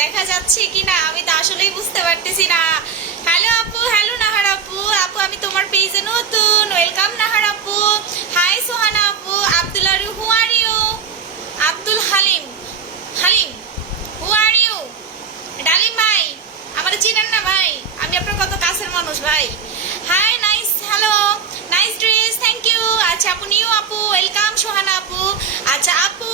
দেখা যাচ্ছে কিনা আমি তো আসলেই বুঝতে পারতেছি না। হ্যালো আপু, হ্যালো নাহার আপু। আপু আমি তোমার পেজে নতুন, ওয়েলকাম নাহার আপু। হাই সোহানা আপু। আব্দুল আরু, who are you? Abdul Halim, Halim who are you? Dalim ভাই, আমার চিনেন না ভাই? আমি আপনার কত কাছের মানুষ ভাই। Hi nice, hello, nice dress, thank you. আচ্ছা আপু, নিউ আপু, ওয়েলকাম সোহানা আপু। আচ্ছা আপু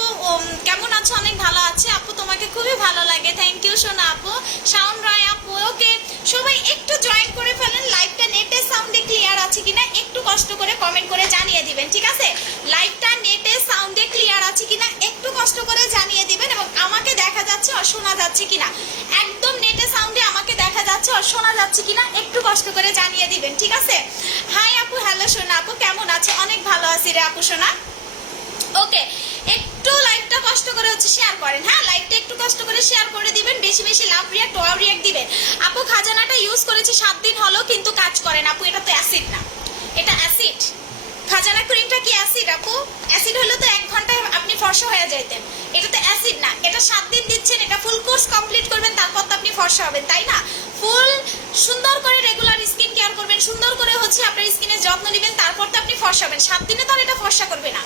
কেমন আছো? অনেক ভালো আছে আপু, তোমাকে খুবই ভালো লাগে, থ্যাংক ইউ সোনা আপু। শাওন রায় আপু, ওকে। সবাই একটু জয়েন করে ফেলেন। লাইভটা নেটের সাউন্ডে ক্লিয়ার আছে কিনা একটু কষ্ট করে কমেন্ট করে জানিয়ে দিবেন, ঠিক আছে? লাইভটা নেটের সাউন্ডে ক্লিয়ার আছে কিনা একটু কষ্ট করে জানিয়ে দিবেন, এবং আমাকে দেখা যাচ্ছে আর শোনা যাচ্ছে কিনা, একদম নেটের সাউন্ডে আমাকে দেখা যাচ্ছে আর শোনা যাচ্ছে কিনা একটু কষ্ট করে জানিয়ে দিবেন, ঠিক আছে? হাই আপু, হ্যালো সোনা আপু, কেমন আছে? অনেক ভালো আছি রে আপু সোনা। ওকে, একটু লাইভটা কষ্ট করে হচ্ছে শেয়ার করেন, হ্যাঁ? লাইভটা একটু কষ্ট করে শেয়ার করে দিবেন, বেশি বেশি লাভ রিয়াক্ট, ওয়াও রিয়াক্ট দিবেন। আপু খাজানাটা ইউজ করেছে 7 দিন হলো কিন্তু কাজ করে না আপু। এটা তো অ্যাসিড না, এটা অ্যাসিড। খাজানা ক্রিমটা কি অ্যাসিড আপু? অ্যাসিড হলে তো 1 ঘন্টায় আপনি ফর্সা হয়ে যাইতেন। এটা তো অ্যাসিড না, এটা 7 দিন দিচ্ছেন, এটা ফুল কোর্স কমপ্লিট করবেন, তারপর তো আপনি ফর্সা হবেন, তাই না? ফুল সুন্দর করে রেগুলার স্কিন কেয়ার করবেন, সুন্দর করে হচ্ছে আপনার স্কিনের যত্ন নেবেন, তারপর তো আপনি ফর্সা হবেন। 7 দিনে তো আর এটা ফর্সা করবে না।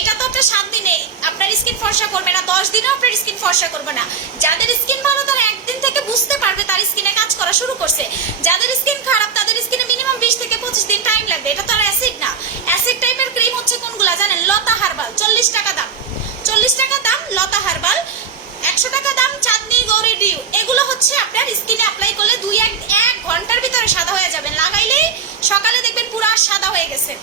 এটা তো আপনার 7 দিনে আপনার স্কিন ফর্সা করবে না, 10 দিনেও আপনার স্কিন ফর্সা করবে না। যাদের স্কিন ভালো তারা একদিন থেকে বুঝতে পারবে তার স্কিনে কাজ করা শুরু করছে। যাদের স্কিন খারাপ তাদের স্কিনে মিনিমাম 20 থেকে 25 দিন টাইম লাগবে। এটা তো আর অ্যাসিড না। অ্যাসিড টাইপের ক্রিম হচ্ছে কোনগুলা জানেন? লতা হার্বাল, 40 টাকা দাম, 40 টাকা দাম লতা হার্বাল, 100 টাকা দাম চাঁদনি গৌরী ডিউ। এগুলো হচ্ছে আপনার স্কিনে অ্যাপ্লাই করলে 1 ঘন্টার ভিতরে সাদা হয়ে যাবেন, লাগাইলেই সকালে দেখবেন পুরো সাদা হয়ে গেছে।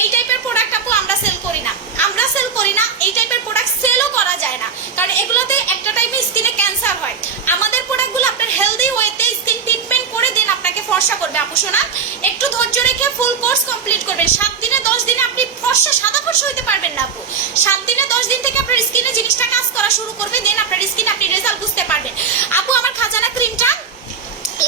এই টাইপের প্রোডাক্ট আপু আমরা সেল করি না, আমরা সেল করি না। এই টাইপের প্রোডাক্ট সেলও করা যায় না, কারণ এগুলোতে একটা টাইমে স্কিনে ক্যান্সার হয়। আমাদের প্রোডাক্টগুলো আপনার হেলদি ওয়েতে স্কিন ট্রিটমেন্ট করে দেন আপনাকে ফর্সা করবে আপু সোনা। একটু ধৈর্য রেখে ফুল কোর্স কমপ্লিট করবেন। 7 দিনে 10 দিনে আপনি ফর্সা, সাদা ফর্সা হইতে পারবেন না আপু। 7 দিনে 10 দিন থেকে আপনার স্কিনে জিনিসটা কাজ করা শুরু করবে, দেন আপনার স্কিন আপনি রেজাল্ট বুঝতে পারবেন। আপু আমার খাজানা ক্রিমটা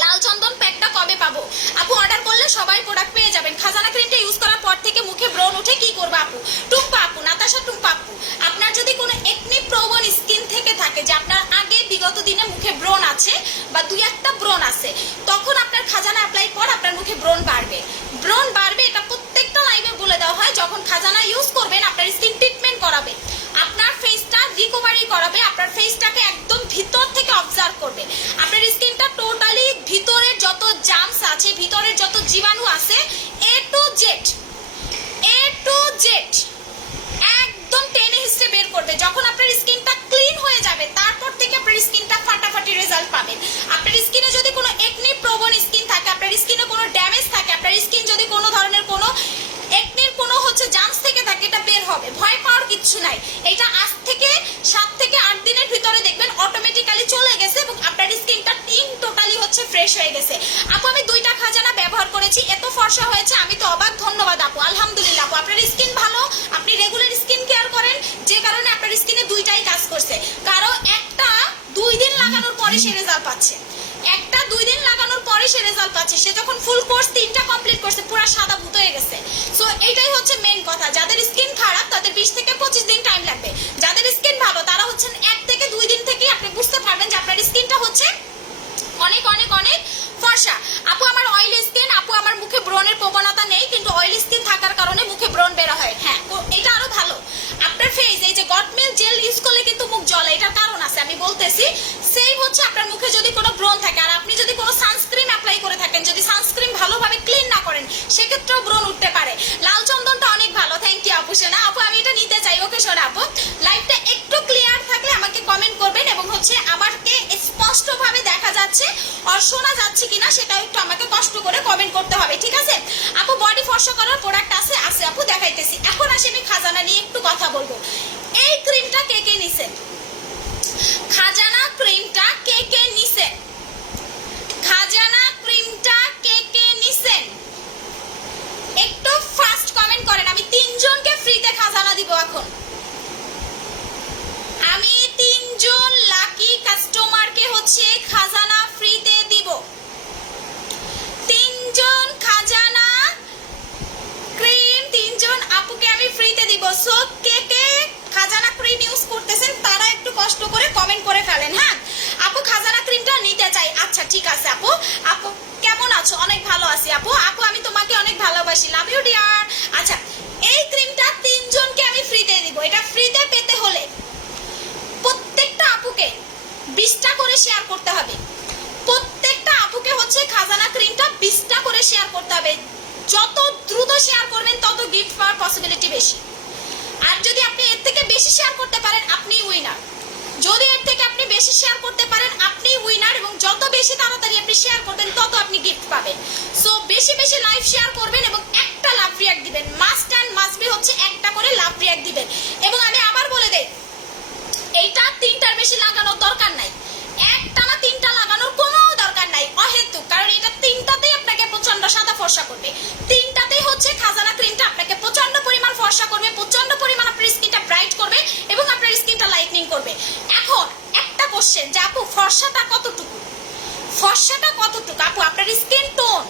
লাল চন্দন প্যাকটা কবে পাবো? আপু অর্ডার করলে সবাই প্রোডাক্ট পেয়ে যাবেন। খাজানা ক্রিমটা ইউজ করার পর থেকে মুখে ব্রণ উঠে কি করবে আপু? টুম্পা আপু, নাতাশা টুম্পা আপু, আপনার যদি কোনো একনি প্রবণ স্কিন থেকে থাকে যে আপনার আগে বিগত দিনে মুখে ব্রণ আছে বা 2-1টা ব্রণ আছে, তখন আপনার খাজানা অ্যাপ্লাই পর আপনার মুখে ব্রণ বাড়বে, ব্রণ বাড়বে। এটা প্রত্যেকটা লাইভে বলে দেওয়া হয়। যখন খাজানা ইউজ করবেন আপনার স্কিন ট্রিটমেন্ট করাবে, আপনার ফেসটা রিকভারি করাবে, আপনার ফেসটাকে একদম ভিতর থেকে অবজার্ভ করবে, আপনার স্কিনটা টোটালি ভিতরের যত জার্মস আছে, ভিতরের যত জীবাণু আছে, এ টু জেড একদম টেনে হিসেবে বের করবে। যখন আপনার স্কিনটা ক্লিন হয়ে যাবে তারপর থেকে আপনার স্কিনটা ফাটাফাটি রেজাল্ট পাবেন। আপনার স্কিনে যদি কোনো একনি প্রবণ স্কিন থাকে, আপনার স্কিনে কোনো ড্যামেজ থাকে, আপনার স্কিন যদি কোনো ধরনের কোনো একনির কোনো হচ্ছে জার্মস থেকে থাকে, এটা বের হবে, ভয় পাওয়ার কিচ্ছু নাই। এটা আজ থেকে 7 থেকে 8 দিনের ভিতরে দেখবেন অটোমেটিক্যালি চলে গেছে এবং আপনার স্কিনটা টোটালি হচ্ছে ফ্রেশ হয়ে গেছে। আপু আমি 2টা খাজানা ব্যবহার করেছি, এত ফর্সা হয়েছে, আমি তো অবাক। ধন্যবাদ আপু, আলহামদুলিল্লাহ আপু। আপনার স্কিন ভালো, আপনি রেগুলার স্কিন কেয়ার করেন, যে কারণে আপনার স্কিনে 2টাই কাজ করছে। কারো একটা 2 দিন লাগানোর পরে সে রেজাল্ট পাচ্ছে, একটা 2 দিন লাগানোর পরে সে রেজাল্ট পাচ্ছে। সে যখন ফুল কোর্স 3টা কমপ্লিট করছে পুরো সাদা ভূত হয়ে গেছে। সো এইটাই হচ্ছে মেইন কথা। যাদের স্কিন খারাপ তাদের 20 থেকে 25 দিন টাইম লাগবে। যাদের স্কিন ভালো তারা হচ্ছেন 1 থেকে 2 দিন থেকেই আপনি বুঝতে পারবেন যে আপনার স্কিনটা হচ্ছে অনেক অনেক অনেক ফর্সা। আপু আমার অয়েল স্কিন, আপু আমার মুখে ব্রণের প্রবণতা নেই, কিন্তু অয়েল স্কিন থাকার কারণে মুখে ব্রণ বের হয়। হ্যাঁ, এটা আরো ভালো। আপনার ফেস এই যে গটমিল জেল ইউজ করলে কিন্তু মুখ জ্বলে, এটার কারণ আছে, আমি বলতেছি। সেই হচ্ছে আপনার মুখে যদি কোনো ব্রণ থাকে আর আপনি যদি কোনো সানস্ক্রিন অ্যাপ্লাই করে থাকেন, যদি সানস্ক্রিন ভালোভাবে ক্লিন না করেন, সেক্ষেত্রেও ব্রণ উঠতে পারে। লাল চন্দনটা অনেক ভালো, থ্যাংক ইউ আপু সোনা। আপু আমি এটা নিতে চাই, ওকে সোনা আপু। লাইভটা একটু ক্লিয়ার থাকলে আমাকে কমেন্ট করবেন, এবং হচ্ছে আমাকে স্পষ্টভাবে দেখা যাচ্ছে আর শোনা যাচ্ছে কিনা সেটাও একটু আমাকে কষ্ট করে কমেন্ট করতে হবে, ঠিক আছে? আপু বডি ফর্সা করার প্রোডাক্ট আছে আপু, দেখাইতেছি। এখন আসি আমি খাজানা নিয়ে একটু কথা বলবো। এই ক্রিমটা কে কে নিছেন? খাজানা ক্রিমটা কে কে নিছেন? খাজানা ক্রিমটা কে কে নিছেন? একটু ফাস্ট কমেন্ট করেন। আমি 3 জনকে ফ্রিতে খাজানা দিব এখন। আমি 3 জন লাকি কাস্টমারকে হচ্ছে খাজানা ফ্রিতে দিব। 3 জন খাজানা ক্রিম, 3 জন আপুকে আমি ফ্রিতে দিব। সো কে কে খাজানা ক্রিম ইউজ করতেছেন তারা একটু কষ্ট করে কমেন্ট করে ফেলেন, হ্যাঁ? আপু খাজানা ঠিক আছে আপু। আপু কেমন আছো? অনেক ভালো আছি আপু। আপু আমি তোমাকে অনেক ভালোবাসি, লাভ ইউ ডিয়ার। আচ্ছা, এই ক্রিমটা 3 জনকে আমি ফ্রিতে দিব। এটা ফ্রিতে পেতে হলে প্রত্যেকটা আপুকে 20টা করে শেয়ার করতে হবে। প্রত্যেকটা আপুকে হচ্ছে খাজানা ক্রিমটা 20টা করে শেয়ার করতে হবে। যত দ্রুত শেয়ার করবেন তত গিফট পাওয়ার পসিবিলিটি বেশি। আর যদি আপনি এর থেকে বেশি শেয়ার করতে পারেন আপনি উইনার। যদি এর থেকে আপনি বেশি শেয়ার করতে পারেন আপনি উইনার, এবং যত বেশি তাড়াতাড়ি আপনি শেয়ার করবেন তত আপনি গিফট পাবেন। সো বেশি বেশি লাইভ শেয়ার করবেন এবং একটা লাভ রিঅ্যাক্ট দিবেন। মাস্ট অ্যান্ড মাস্ট বি হচ্ছে একটা করে লাভ রিঅ্যাক্ট দিবেন। এবং আমি আবার বলে দেই, এইটা 3টার বেশি লাগানোর দরকার নাই। একটা না 3টা লাগানোর কোনো দরকার নাই, অহেতুক। কারণ এটা 3টাতেই আপনাকে প্রচন্ড সাদা ফর্সা করবে। 3টাতেই হচ্ছে খাজানা ক্রিমটা আপনাকে প্রচন্ড পরিমাণ ফর্সা করবে, প্রচন্ড পরিমাণ আপনার স্কিনটা ব্রাইট করবে এবং আপনার স্কিনটা লাইটনিং করবে। এখন একটা কোশ্চেন যে আপু ফর্সাটা কতটুকু? ফর্সাটা কতটুকু আপু? আপনার স্কিন টোন,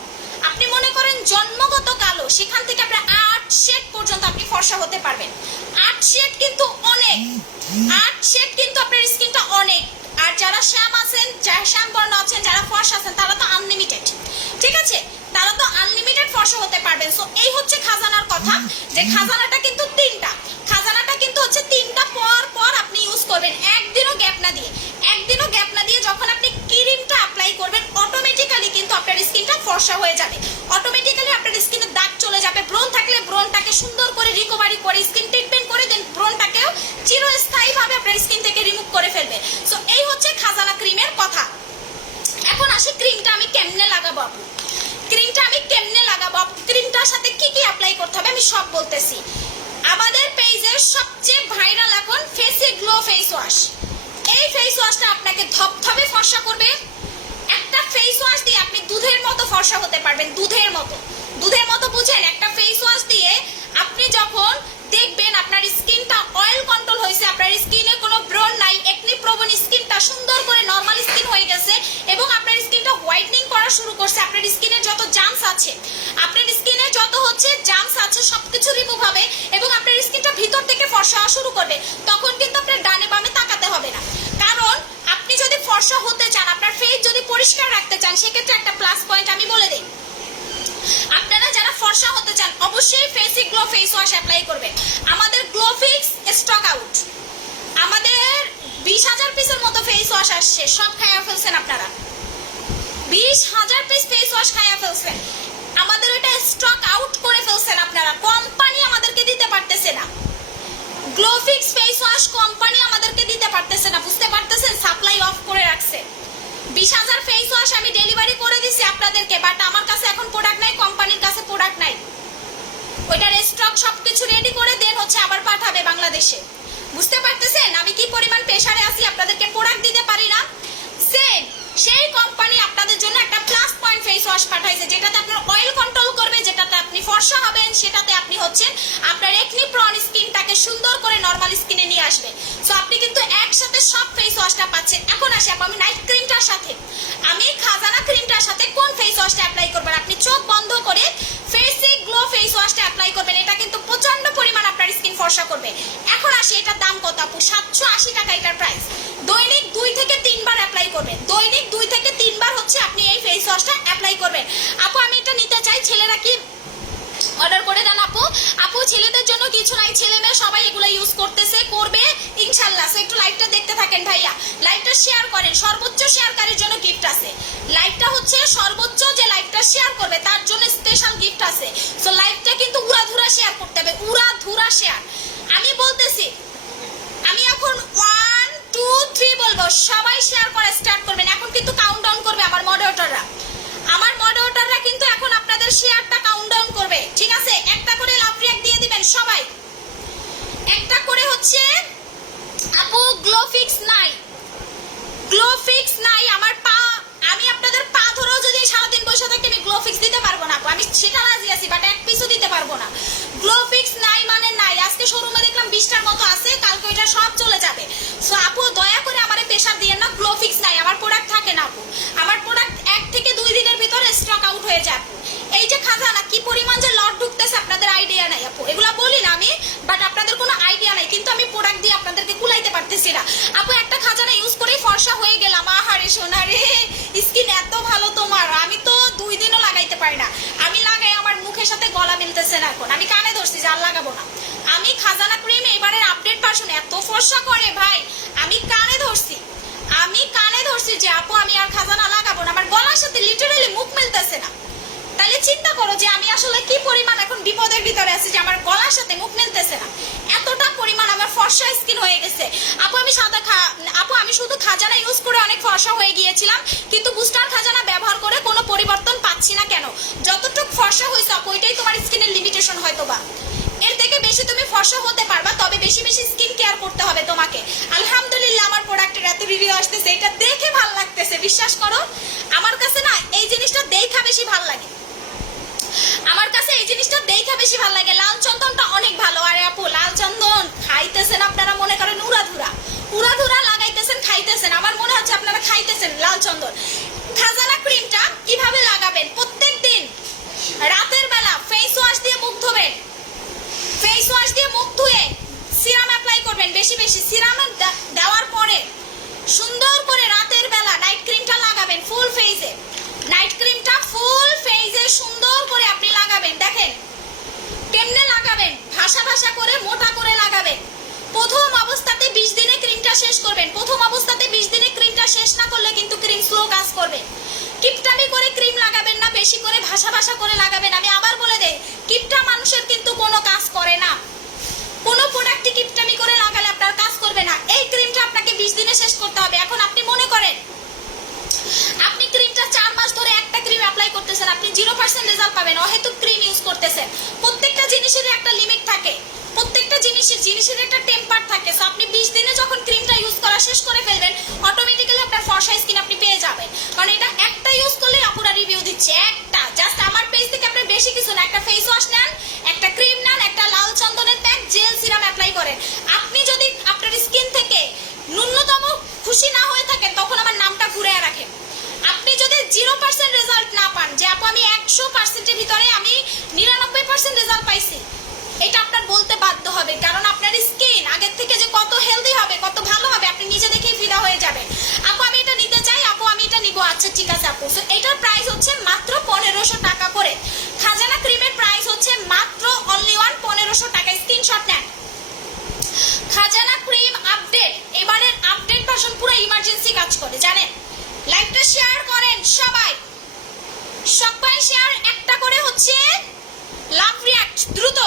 আপনি মনে করেন জন্মগত কালো, সেখান থেকে আপনার 8 শেড পর্যন্ত আপনি ফর্সা হতে পারবেন। 8 শেড কিন্তু অনেক, 8 শেড কিন্তু আপনার স্কিনটা অনেক। আর যারা শ্যাম আছেন, যারা শ্যাম বর্ণ আছেন, যারা ফর্সা আছেন, তারা তো আনলিমিটেড, ঠিক আছে? তারা তো আনলিমিটেড ফর্সা হতে পারবেন। সো এই হচ্ছে খাজানার কথা, যে খাজানাটা কিন্তু 3টা। খাজানাটা কিন্তু হচ্ছে 3টা পর পর আপনি ইউজ করবেন, একদিনও গ্যাপ না দিয়ে। একদিনও গ্যাপ না দিয়ে যখন আপনি ক্রিমটা অ্যাপ্লাই করবেন অটোমেটিক্যালি কিন্তু আপনার স্কিনটা ফর্সা হয়ে যাবে। অটোমেটিক্যালি আপনার স্কিনের দাগ চলে যাবে। ব্রণ থাকলে ব্রণটাকে সুন্দর করে রিকভারি করে স্কিন ট্রিটমেন্ট করে দেন, ব্রণটাকেও চিরস্থায়ীভাবে আপনার স্কিন থেকে রিমুভ করে ফেলবে। সো এই হচ্ছে খাজানা ক্রিমের কথা। এখন আসি ক্রিমটা আমি কেমনে লাগাবো আপু। ক্রিমটা আমি কেমনে লাগাবো, ক্রিমটার সাথে কি কি অ্যাপ্লাই করতে হবে আমি সব বলতেছি। আমাদের পেজের সবচেয়ে ভাইরাল এখন ফেসি গ্লো ফেস ওয়াশ। এই ফেস ওয়াশটা আপনাকে ধপধপে ফর্সা করবে। একটা ফেস ওয়াশ দিয়ে আপনি দুধের মতো ফর্সা হতে পারবেন, দুধের মতো। দুধের মতো বুঝেন? একটা ফেস ওয়াশ দিয়ে আপনি যখন দেখবেন আপনার স্কিনটা অয়েল কন্ট্রোল হয়েছে, আপনার স্কিনে কোনো ব্রণ নাই, একনি প্রবণ স্কিনটা সুন্দর করে নরমাল স্কিন হয়ে গেছে এবং আপনার স্কিনটা হোয়াইটনিং করা শুরু করছে, আপনার স্কিনের যত জার্মস আছে, আপনার স্কিনে যত হচ্ছে জার্মস আছে সবকিছু রিমুভ হবে এবং আপনার স্কিনটা ভিতর থেকে ফর্সা হওয়া শুরু করবে। তখন কিন্তু আপনার ডানে বামে তাকাতে হবে না। কারণ আপনি যদি ফর্সা হতে চান, আপনার ফেস যদি পরিষ্কার রাখতে চান, সেক্ষেত্রে একটা প্লাস পয়েন্ট আমি বলে দিই। আপনারা যারা ফর্সা হতে চান অবশ্যই ফেসি গ্লো ফেস ওয়াশ অ্যাপ্লাই করবেন। আমাদের গ্লোফিক্স স্টক আউট, আমাদের 20,000 পিসের মতো ফেস ওয়াশ আসছে, সব খাইয়া ফেলছেন আপনারা। 20,000 পিস ফেস ওয়াশ খাইয়া ফেলছেন, আমাদের ওইটা স্টক আউট করে ফেলছেন আপনারা। কোম্পানি আমাদেরকে দিতে পারতেছে না, গ্লোফিক্স ফেস ওয়াশ কোম্পানি আমাদেরকে দিতে পারতেছে না, বুঝতে পারতেছেন? সাপ্লাই অফ করে রাখছে। 20,000 ফেস ওয়াশ আমি ডেলিভারি করে দিছি আপনাদেরকে, বাট আমার কাছে এখন প্রোডাক্ট নাই, কোম্পানির কাছে প্রোডাক্ট নাই। ওইটার স্টক সবকিছু রেডি করে দেন হচ্ছে আবার পাঠাবে বাংলাদেশে। বুঝতে পারতেছেন আমি কি পরিমাণ প্রেসারে আছি, আপনাদেরকে প্রোডাক্ট দিতে পারি না। সেম সেই কোম্পানি আপনাদের জন্য একটা প্লাস পয়েন্ট ফেস ওয়াশ পাঠাইছে, যেটাতে আপনার অয়েল কন্ট্রোল করবে, যেটাতে আপনি ফর্সা হবেন, সেটাতে আপনি হচ্ছেন আপনার একনি প্রন স্কিনটাকে সুন্দর করে নরমাল স্কিনে নিয়ে আসবে। সো আপনি কিন্তু একসাথে সব ফেস ওয়াশটা পাচ্ছেন। এখন আসি আমি নাইট ক্রিমটার সাথে, আমি খাজানা ক্রিমটার সাথে কোন ফেস ওয়াশটা অ্যাপ্লাই করবেন। আপনি চোখ বন্ধ করে ফেসি গ্লো ফেস ওয়াশটা অ্যাপ্লাই করবেন, এটা কিন্তু প্রচন্ড পরিমাণ আপনার স্কিন ফর্সা করবে। এখন আসি এটার দাম কত আপু? 780 টাকা এটার প্রাইস। দৈনিক 2 থেকে 3 বার অ্যাপ্লাই করবেন, দৈনিক 2 থেকে 3 বার হচ্ছে আপনি এই ফেস ওয়াশটা অ্যাপ্লাই করবেন। আপু আমি এটা নিতে চাই, ছেলেরা কি অর্ডার করে দেন আপু? আপু ছেলেদের জন্য কিছু নাই, ছেলে মেয়ে সবাই এগুলো ইউজ করতেছে, করবে ইনশাআল্লাহ। সো একটু লাইভটা দেখতে থাকেন ভাইয়া, লাইভটা শেয়ার করেন, সর্বোচ্চ শেয়ারকারীর জন্য গিফট আছে। লাইভটা হচ্ছে সর্বোচ্চ যে লাইভটা শেয়ার করবে তার জন্য স্পেশাল গিফট আছে। সো লাইভটা কিন্তু উড়াধুরা শেয়ার করতে হবে, উড়াধুরা শেয়ার। আমি বলতেছি, আমি এখন 1 2 3 বলবো, সবাই শেয়ার করা স্টার্ট করবেন। এখন কিন্তু কাউন্টডাউন করবে আমার মডারেটররা, আমার মডারেটররা কিন্তু এখন আপনাদের শেয়ারটা কাউন্টডাউন করবে, ঠিক আছে? একটা করে লাভ রিঅ্যাক্ট দিয়ে দিবেন সবাই, একটা করে হচ্ছে। আপু গ্লোফিক্স নাই, গ্লোফিক্স নাই আমার পা, আমি আপনাদের পা ধরেও যদি সারাদিন বসে থাকি আমি গ্লোফিক্স দিতে পারবো না আপু, আমি সেটা রাজি আছি, বাট এক পিসও দিতে পারবো না। গ্লোফিক্স নাই মানে নাই। আজকে শোরুমে দেখলাম 20টার মতো আছে, কালকে এটা সব চলে যাবে। সো আপু দয়া করে আমারে প্রেশার দিয়ে না, গ্লোফিক্স নাই, আমার প্রোডাক্ট থাকে না আপু, আমার প্রোডাক্ট 1 থেকে 2 দিনের ভিতরে স্টক আউট হয়ে যায় আপু। এই যে খাজানা কি পরিমাণ যে লট ঢুকতেছে আপনাদের আইডিয়া নাই আপু, এগুলা বলি না আমি, বাট আপনাদের কোনো আইডিয়া নাই, কিন্তু আমি প্রোডাক্ট দিয়ে আপনাদেরকে কুলাইতে পারতেছি না আপু। একটা খাজানা ইউজ করেই ফর্সা হয়ে গেলাম, আহারে আহারে সোনা রে, স্কিন এত ভালো তোমার, আমি তো 2 দিনও লাগাইতে পারি না। আমি লাগাই আমার মুখের সাথে গলা মিলতেছে না, এখন আমি কানে ধরছি যে আর লাগাবো না। আমি খাজানা ক্রিম এবারের আপডেট ভার্সন এত ফর্সা করে ভাই, আমি কানে ধরছি যে আপু আমি আর খাজানা লাগাবো না, আমার গলার সাথে লিটারালি মুখ মিলতেছে না। তাহলে চিন্তা করো যে আমি আসলে কি পরিমাণ এখন বিপদের ভিতরে আছি, যে আমার গলার সাথে মুখ মিলতেছে না, এতটা পরিমাণ আমার ফর্সা স্কিন হয়ে গেছে। আপু আমি শুধু খাজানা ইউজ করে অনেক ফর্সা হয়ে গিয়েছিলাম, কিন্তু বুস্টার খাজানা ব্যবহার করে কোনো পরিবর্তন পাচ্ছি না কেন? যতটুকু ফর্সা হয়েছে আপু ওইটাই তোমার স্কিনের লিমিটেশন হয়তো বা, এর থেকে বেশি তুমি ফর্সা হতে পারবা, তবে বেশি বেশি স্কিন কেয়ার করতে হবে তোমাকে। আলহামদুলিল্লাহ আমার প্রোডাক্টের এত রিভিউ আসতেছে, এটা দেখে ভালো লাগতেছে, বিশ্বাস করো আমার কাছে না এই জিনিসটা দেখা বেশি ভালো লাগে, লাল চন্দনটা অনেক ভালো। আরে আপু লাল চন্দন খাইতেছেন আপনারা, মনে করেন উড়াধুরা লাগাইতেছেন, খাইতেছেন, আমার মনে হচ্ছে আপনারা খাইতেছেন লাল চন্দন। খাজানা ক্রিমটা কিভাবে লাগাবেন? প্রত্যেক দিন রাতের বেলা ফেস ওয়াশ দিয়ে মুখ ধোবেন, ফেস ওয়াশ দিয়ে মুখ ধুয়ে সিরাম অ্যাপ্লাই করবেন বেশি বেশি। সিরাম দেওয়ার পরে সুন্দর করে রাতের বেলা নাইট ক্রিমটা লাগাবেন ফুল ফেসে, নাইট ক্রিমটা ফুল ফেসে সুন্দর করে আপনি লাগাবেন। দেখেন কেমনে লাগাবেন, ভাষা করে মোটা করে লাগাবেন। প্রথম অবস্থাতে 20 দিনে ক্রিমটা শেষ করবেন। প্রথম অবস্থাতে 20 দিনে ক্রিমটা শেষ না করলে কিন্তু ক্রিম স্লো কাজ করবে। কিপটামি করে ক্রিম লাগাবেন না, বেশি করে ভাষা করে লাগাবেন। আমি আবার বলে দেই, কিপটা মানুষের কিন্তু কোনো কাজ করে না, কোনো প্রোডাক্টই কিপটামি করে লাগালে আপনার কাজ করবে না। এই ক্রিমটা আপনাকে 20 দিনে শেষ করতে হবে। এখন আপনি মনে করেন আপনি ক্রিমটা 4 মাস ধরে একটা ক্রিম অ্যাপ্লাই করতেছেন, আপনি 0% রেজাল্ট পাবেন, অহেতুক ক্রিম ইউজ করতেছেন। প্রত্যেকটা জিনিসের একটা লিমিট থাকে, প্রত্যেকটা জিনিসের একটা টেম্পার থাকে। সো আপনি 20 দিনে যখন ক্রিমটা ইউজ করা শেষ করে ফেলবেন, অটোমেটিক্যালি আপনার ফর্সা স্কিন আপনি পেয়ে যাবেন। কারণ এটা একটা ইউজ করলেই আপুরা রিভিউ দিচ্ছে, একটা জাস্ট আমার পেজ থেকে আপনার বেশি কিছু না, একটা ফেস ওয়াশ নেন, একটা ক্রিম নেন, একটা লাল চন্দনের প্যাক, জেল, সিরাম অ্যাপ্লাই করেন। আপনি যদি আপনার স্কিন থেকে ন্যূনতম খুশি না হয়ে থাকেন, তখন আমার নামটা ঘুরে রাখেন। আপনি যদি 0% রেজাল্ট না পান, যে আপু আমি 100%-এর ভিতরে আমি 99% রেজাল্ট পাইছি, এটা আপনার বলতে বাধ্য হবে। কারণ আপনার স্কিন আগের থেকে যে কত হেলদি হবে, কত ভালো হবে, আপনি নিজে দেখেই ফিদা হয়ে যাবেন। আপু আমি এটা নিতে চাই, আপু আমি এটা নিব, আচ্ছা ঠিক আছে আপু। সো এটার প্রাইস হচ্ছে মাত্র 1500 টাকা করে। খাজানা ক্রিমের প্রাইস হচ্ছে মাত্র অনলি 1500 টাকা। স্ক্রিনশট নেন। খাজানা ক্রিম আপডেট, এবারের আপডেট ভার্সন পুরো ইমার্জেন্সি কাজ করে, জানেন। লাইভটা শেয়ার করেন সবাই শেয়ার একটা করে হচ্ছে লাভ রিঅ্যাক্ট, দ্রুত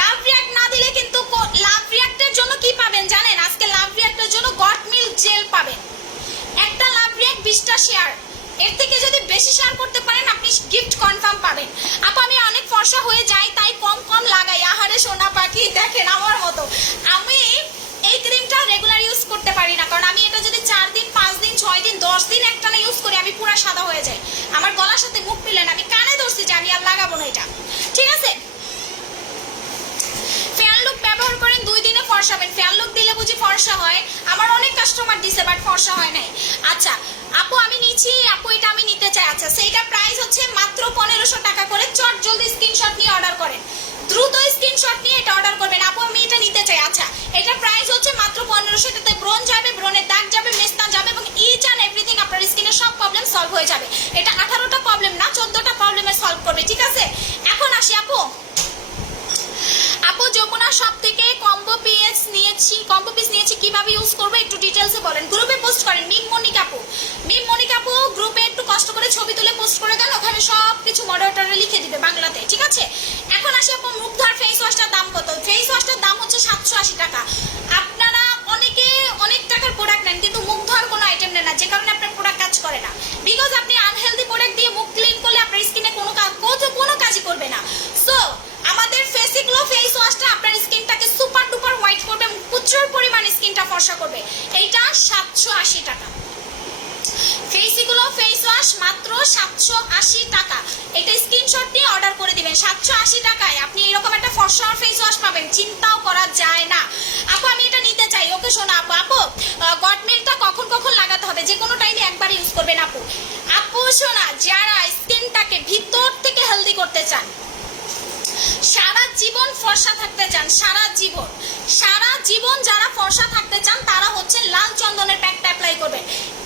লাভ রিঅ্যাক্ট না দিলে কিন্তু লাভ রিঅ্যাক্টের জন্য কি পাবেন জানেন? আজকে লাভ রিঅ্যাক্টের জন্য গট মিল্ক জেল পাবেন। একটা লাভ রিঅ্যাক্ট 20টা শেয়ার, এর থেকে যদি বেশি শেয়ার করতে পারেন আপনি গিফট কনফার্ম পাবেন। আপু আমি অনেক ফর্সা হয়ে যাই, তাই কম লাগাই। আহারে সোনা পাখি, দেখেন আমার মতো আমি এই ক্রিমটা রেগুলার ইউজ করতে পারি না, কারণ আমি এটা যদি 4 দিন 5 দিন 6 দিন 10 দিন একটানা ইউজ করি, আমি পুরো সাদা হয়ে যাই, আমার গলার সাথে মুখ মিলে না। আমি কানে ধরছি যে আমি আর লাগাবো না এটা, ঠিক আছে। ফেয়ার লুক ব্যবহার করেন, 2 দিনে ফর্সা হবেন। ফেয়ার লুক দিলে বুঝি ফর্সা হয়? আমার অনেক কাস্টমার দিছে বাট ফর্সা হয় নাই। আচ্ছা আপু আমি নিচ্ছি, আপু এটা আমি নিতে চাই, আচ্ছা সেইটা প্রাইস হচ্ছে মাত্র 1500 টাকা করে। চট জলদি স্ক্রিনশট নিয়ে অর্ডার করেন, দ্রুত স্ক্রিনশট নিয়ে এটা অর্ডার করবেন। আপু আমি এটা নিতে চাই, আচ্ছা এটা প্রাইস হচ্ছে মাত্র 1500। এটাতে ব্রণ যাবে, ব্রণের দাগ যাবে, মেস্তা যাবে, এবং ইচ অ্যান্ড এভরিথিং আপনার স্কিনের সব প্রবলেম সলভ হয়ে যাবে। এটা 18টা প্রবলেম না 14টা প্রবলেমে সলভ করবে, ঠিক আছে। এখন আসি আপু যমুনা শপ থেকে কম্বো পিস নিয়েছি, কিভাবে ইউজ করবো একটু ডিটেইলসে বলেন। গ্রুপে পোস্ট করেন। মিম মনিকা আপু গ্রুপে একটু কষ্ট করে ছবি তুলে পোস্ট করে দেন, ওখানে সব কিছু মডারেটরে লিখে দিবে বাংলাতে, ঠিক আছে। এখন আসি আপু মুগ্ধার ফেস ওয়াশটার দাম কত? ফেস ওয়াশটার দাম হচ্ছে 780 টাকা। আপনারা অনেকে অনেক টাকার প্রোডাক্ট নেন, কিন্তু মুগ্ধার কোনো আইটেম নেন না, যে কারণে আপনার প্রোডাক্ট কাজ করে না। বিকজ আপনি আনহেলদি প্রোডাক্ট দিয়ে মুখ ক্লিন করলে আপনার স্কিনে কোনো কাজই করবে না। সো আমাদের ফেসিগ্লো ফেস ওয়াশটা আপনার স্কিনটাকে সুপার ডুপার হোয়াইট করবে, প্রচুর পরিমাণে স্কিনটা ফর্সা করবে। এইটা 780 টাকা। ফেসিগ্লো ফেস ওয়াশ মাত্র 780 টাকা। এটা স্ক্রিনশট নিয়ে অর্ডার করে দিবেন। 780 টাকায় আপনি এরকম একটা ফর্সা ফেস ওয়াশ পাবেন, চিন্তাও করা যায় না। আপু আমি এটা নিতে চাই, ওকে শোনা আপু গট মিল্কটা কখন লাগাতে হবে? যে কোনো টাইমে একবার ইউজ করবেন আপু শোনা, যারা স্কিনটাকে ভিতর থেকে হেলদি করতে চান, সারা জীবন ফর্সা থাকতে চান, সারা জীবন যারা ফর্সা থাকতে চান তারা হচ্ছে লাল চন্দনের প্যাকটা অ্যাপ্লাই করবেন।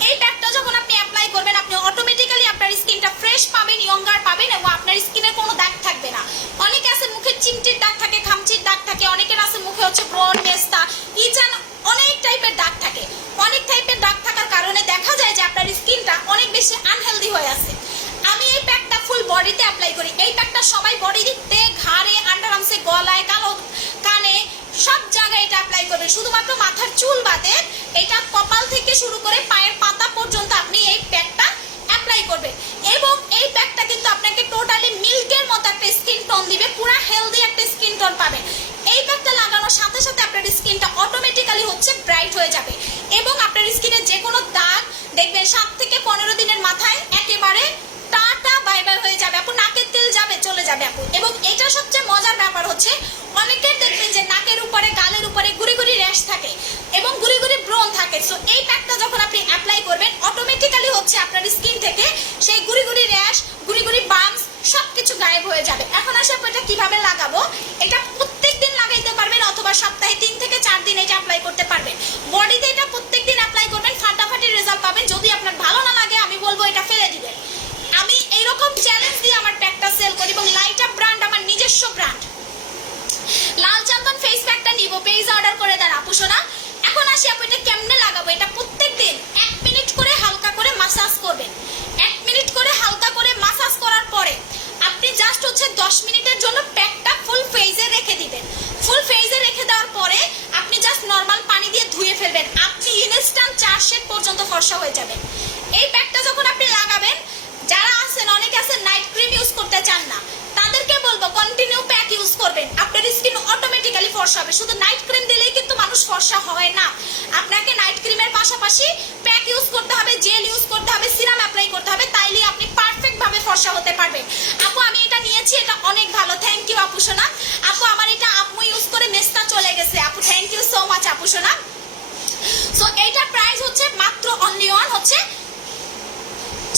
এই প্যাকটা যখন আপনি অ্যাপ্লাই করবেন আপনি অটোমেটিক্যালি আপনার স্কিনটা ফ্রেশ পাবেন, ইয়ঙ্গার পাবেন এবং আপনার স্কিনে কোনো দাগ থাকবে না। অনেকে আছে মুখে চিমটির দাগ থাকে, খামচির দাগ থাকে, অনেকের আছে মুখে হচ্ছে ব্রণ, মেস্তা, ইচান, অনেক টাইপের দাগ থাকে। অনেক টাইপের দাগ থাকার কারণে দেখা যায় যে আপনার স্কিনটা অনেক বেশি আনহেলদি হয়ে আছে। আমি এই প্যাকটা ফুল বডিতে অ্যাপ্লাই করি। এই প্যাকটা সবাই বডিতে, ঘাড়ে, আন্ডারআর্মসে, গলায়, কানে সব জায়গায় এটা অ্যাপ্লাই করবে। শুধুমাত্র মাথার চুল বাদে এটা কপাল থেকে শুরু করে পায়ের পাতা পর্যন্ত আপনি এই প্যাকটা অ্যাপ্লাই করবেন এবং এই প্যাকটা কিন্তু আপনাকে টোটালি মিল্কের মতো একটা স্কিন টোন দিবে, পুরো হেলদি একটা স্কিন টোন পাবেন। এই প্যাকটা লাগানোর সাথে সাথে আপনার স্কিনটা অটোমেটিক্যালি হচ্ছে ব্রাইট হয়ে যাবে এবং আপনার স্কিনে যে কোনো দাগ দেখবেন 7 থেকে 15 দিনের মাথায় একেবারে টাটা বাই বাই হয়ে যাবে আপু। নাকের তেল যাবে, চলে যাবে আপু। এবং এটা সবচেয়ে মজার ব্যাপার হচ্ছে অনেকের দেখবেন যে নাকের উপরে, গালের উপরে গুড়ি গুড়ি র্যাশ থাকে এবং গুড়ি গুড়ি ব্রণ থাকে। সো এই প্যাকটা যখন আপনি অ্যাপ্লাই করবেন অটোমেটিক্যালি হচ্ছে আপনার স্কিন থেকে সেই গুড়ি গুড়ি র্যাশ, গুড়ি গুড়ি বাম্পস সবকিছু গায়েব হয়ে যাবে। এখন আসে এটা কিভাবে লাগাবো। এটা প্রত্যেকদিন লাগাইতে পারবেন অথবা সপ্তাহে 3 থেকে 4 দিন এটা অ্যাপ্লাই করতে পারবেন। বডিতে এটা প্রত্যেকদিন অ্যাপ্লাই করবেন, ফাটাফাটি রেজাল্ট পাবেন। যদি আপনার ভালো না লাগে আমি বলবো এটা ফেলে দিবেন। আমি এইরকম চ্যালেঞ্জ দিয়ে আমার প্যাকটা সেল করি এবং লাইট আপ ব্র্যান্ড আমার নিজস্ব ব্র্যান্ড। লাল চন্দন ফেস প্যাকটা নিব, পেজ অর্ডার করে দেন আপু সোনা। এখন আসি আপু এটা কেমনে লাগাবো। এটা প্রত্যেকদিন 1 মিনিট করে হালকা করে মাসাজ করবেন। 1 মিনিট করে হালকা করে মাসাজ করার পরে আপনি জাস্ট হচ্ছে 10 মিনিটের জন্য প্যাকটা ফুল ফেজে রেখে দিবেন। ফুল ফেজে রেখে দেওয়ার পরে আপনি জাস্ট নর্মাল পানি দিয়ে ধুয়ে ফেলবেন। আপনি ইনস্ট্যান্ট 4 শেড পর্যন্ত ফর্সা হয়ে যাবেন। এই প্যাকটা যখন আপনি লাগাবেন, যারা আছেন অনেকে আছেন নাইট ক্রিম ইউজ করতে চান না, তাদেরকে বলবো কন্টিনিউ প্যাক ইউজ করবেন। আপনার স্কিন অটোমেটিক্যালি ফর্সা হবে। শুধু নাইট ক্রিম দিলেই কিন্তু মানুষ ফর্সা হয় না, আপনাকে নাইট ক্রিমের পাশাপাশি প্যাক ইউজ করতে হবে, জেল ইউজ করতে হবে, সিরাম অ্যাপ্লাই করতে হবে, তাইলে আপনি পারফেক্ট ভাবে ফর্সা হতে পারবেন। আপু আমি এটা নিয়েছি, এটা অনেক ভালো, থ্যাংক ইউ আপু সোনা। আপু আমার এটা আপু ইউজ করে মেস্তা চলে গেছে আপু, থ্যাংক ইউ সো মাচ আপু সোনা। সো এইটার প্রাইস হচ্ছে মাত্র অনলি ওয়ান হচ্ছে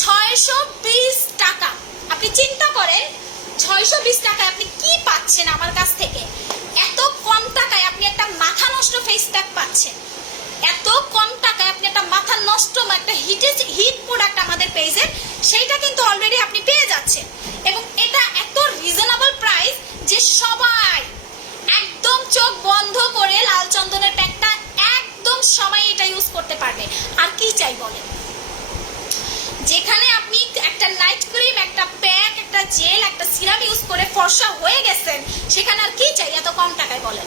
620 টাকা। আপনি চিন্তা করেন 620 টাকায় আপনি কি পাচ্ছেন আমার কাছ থেকে। এত কম টাকায় আপনি একটা মাথা নষ্ট ফেস প্যাক পাচ্ছেন। এত কম টাকায় আপনি একটা মাথা নষ্ট একটা হিট প্রোডাক্ট আমাদের পেজের, সেইটা কিন্তু অলরেডি আপনি পেয়ে যাচ্ছেন এবং এটা এত রিজনেবল প্রাইস যে সবাই একদম চোখ বন্ধ করে লাল চন্দনের প্যাকটা একদম সবাই এটা ইউজ করতে পারবে। আর কি চাই বলেন। যেখানে আপনি একটা নাইট ক্রিম, একটা প্যাক, একটা জেল, একটা সিরাম ইউজ করে ফর্সা হয়ে গেছেন, সেখানে আর কি চাই এত কম টাকায় বলেন।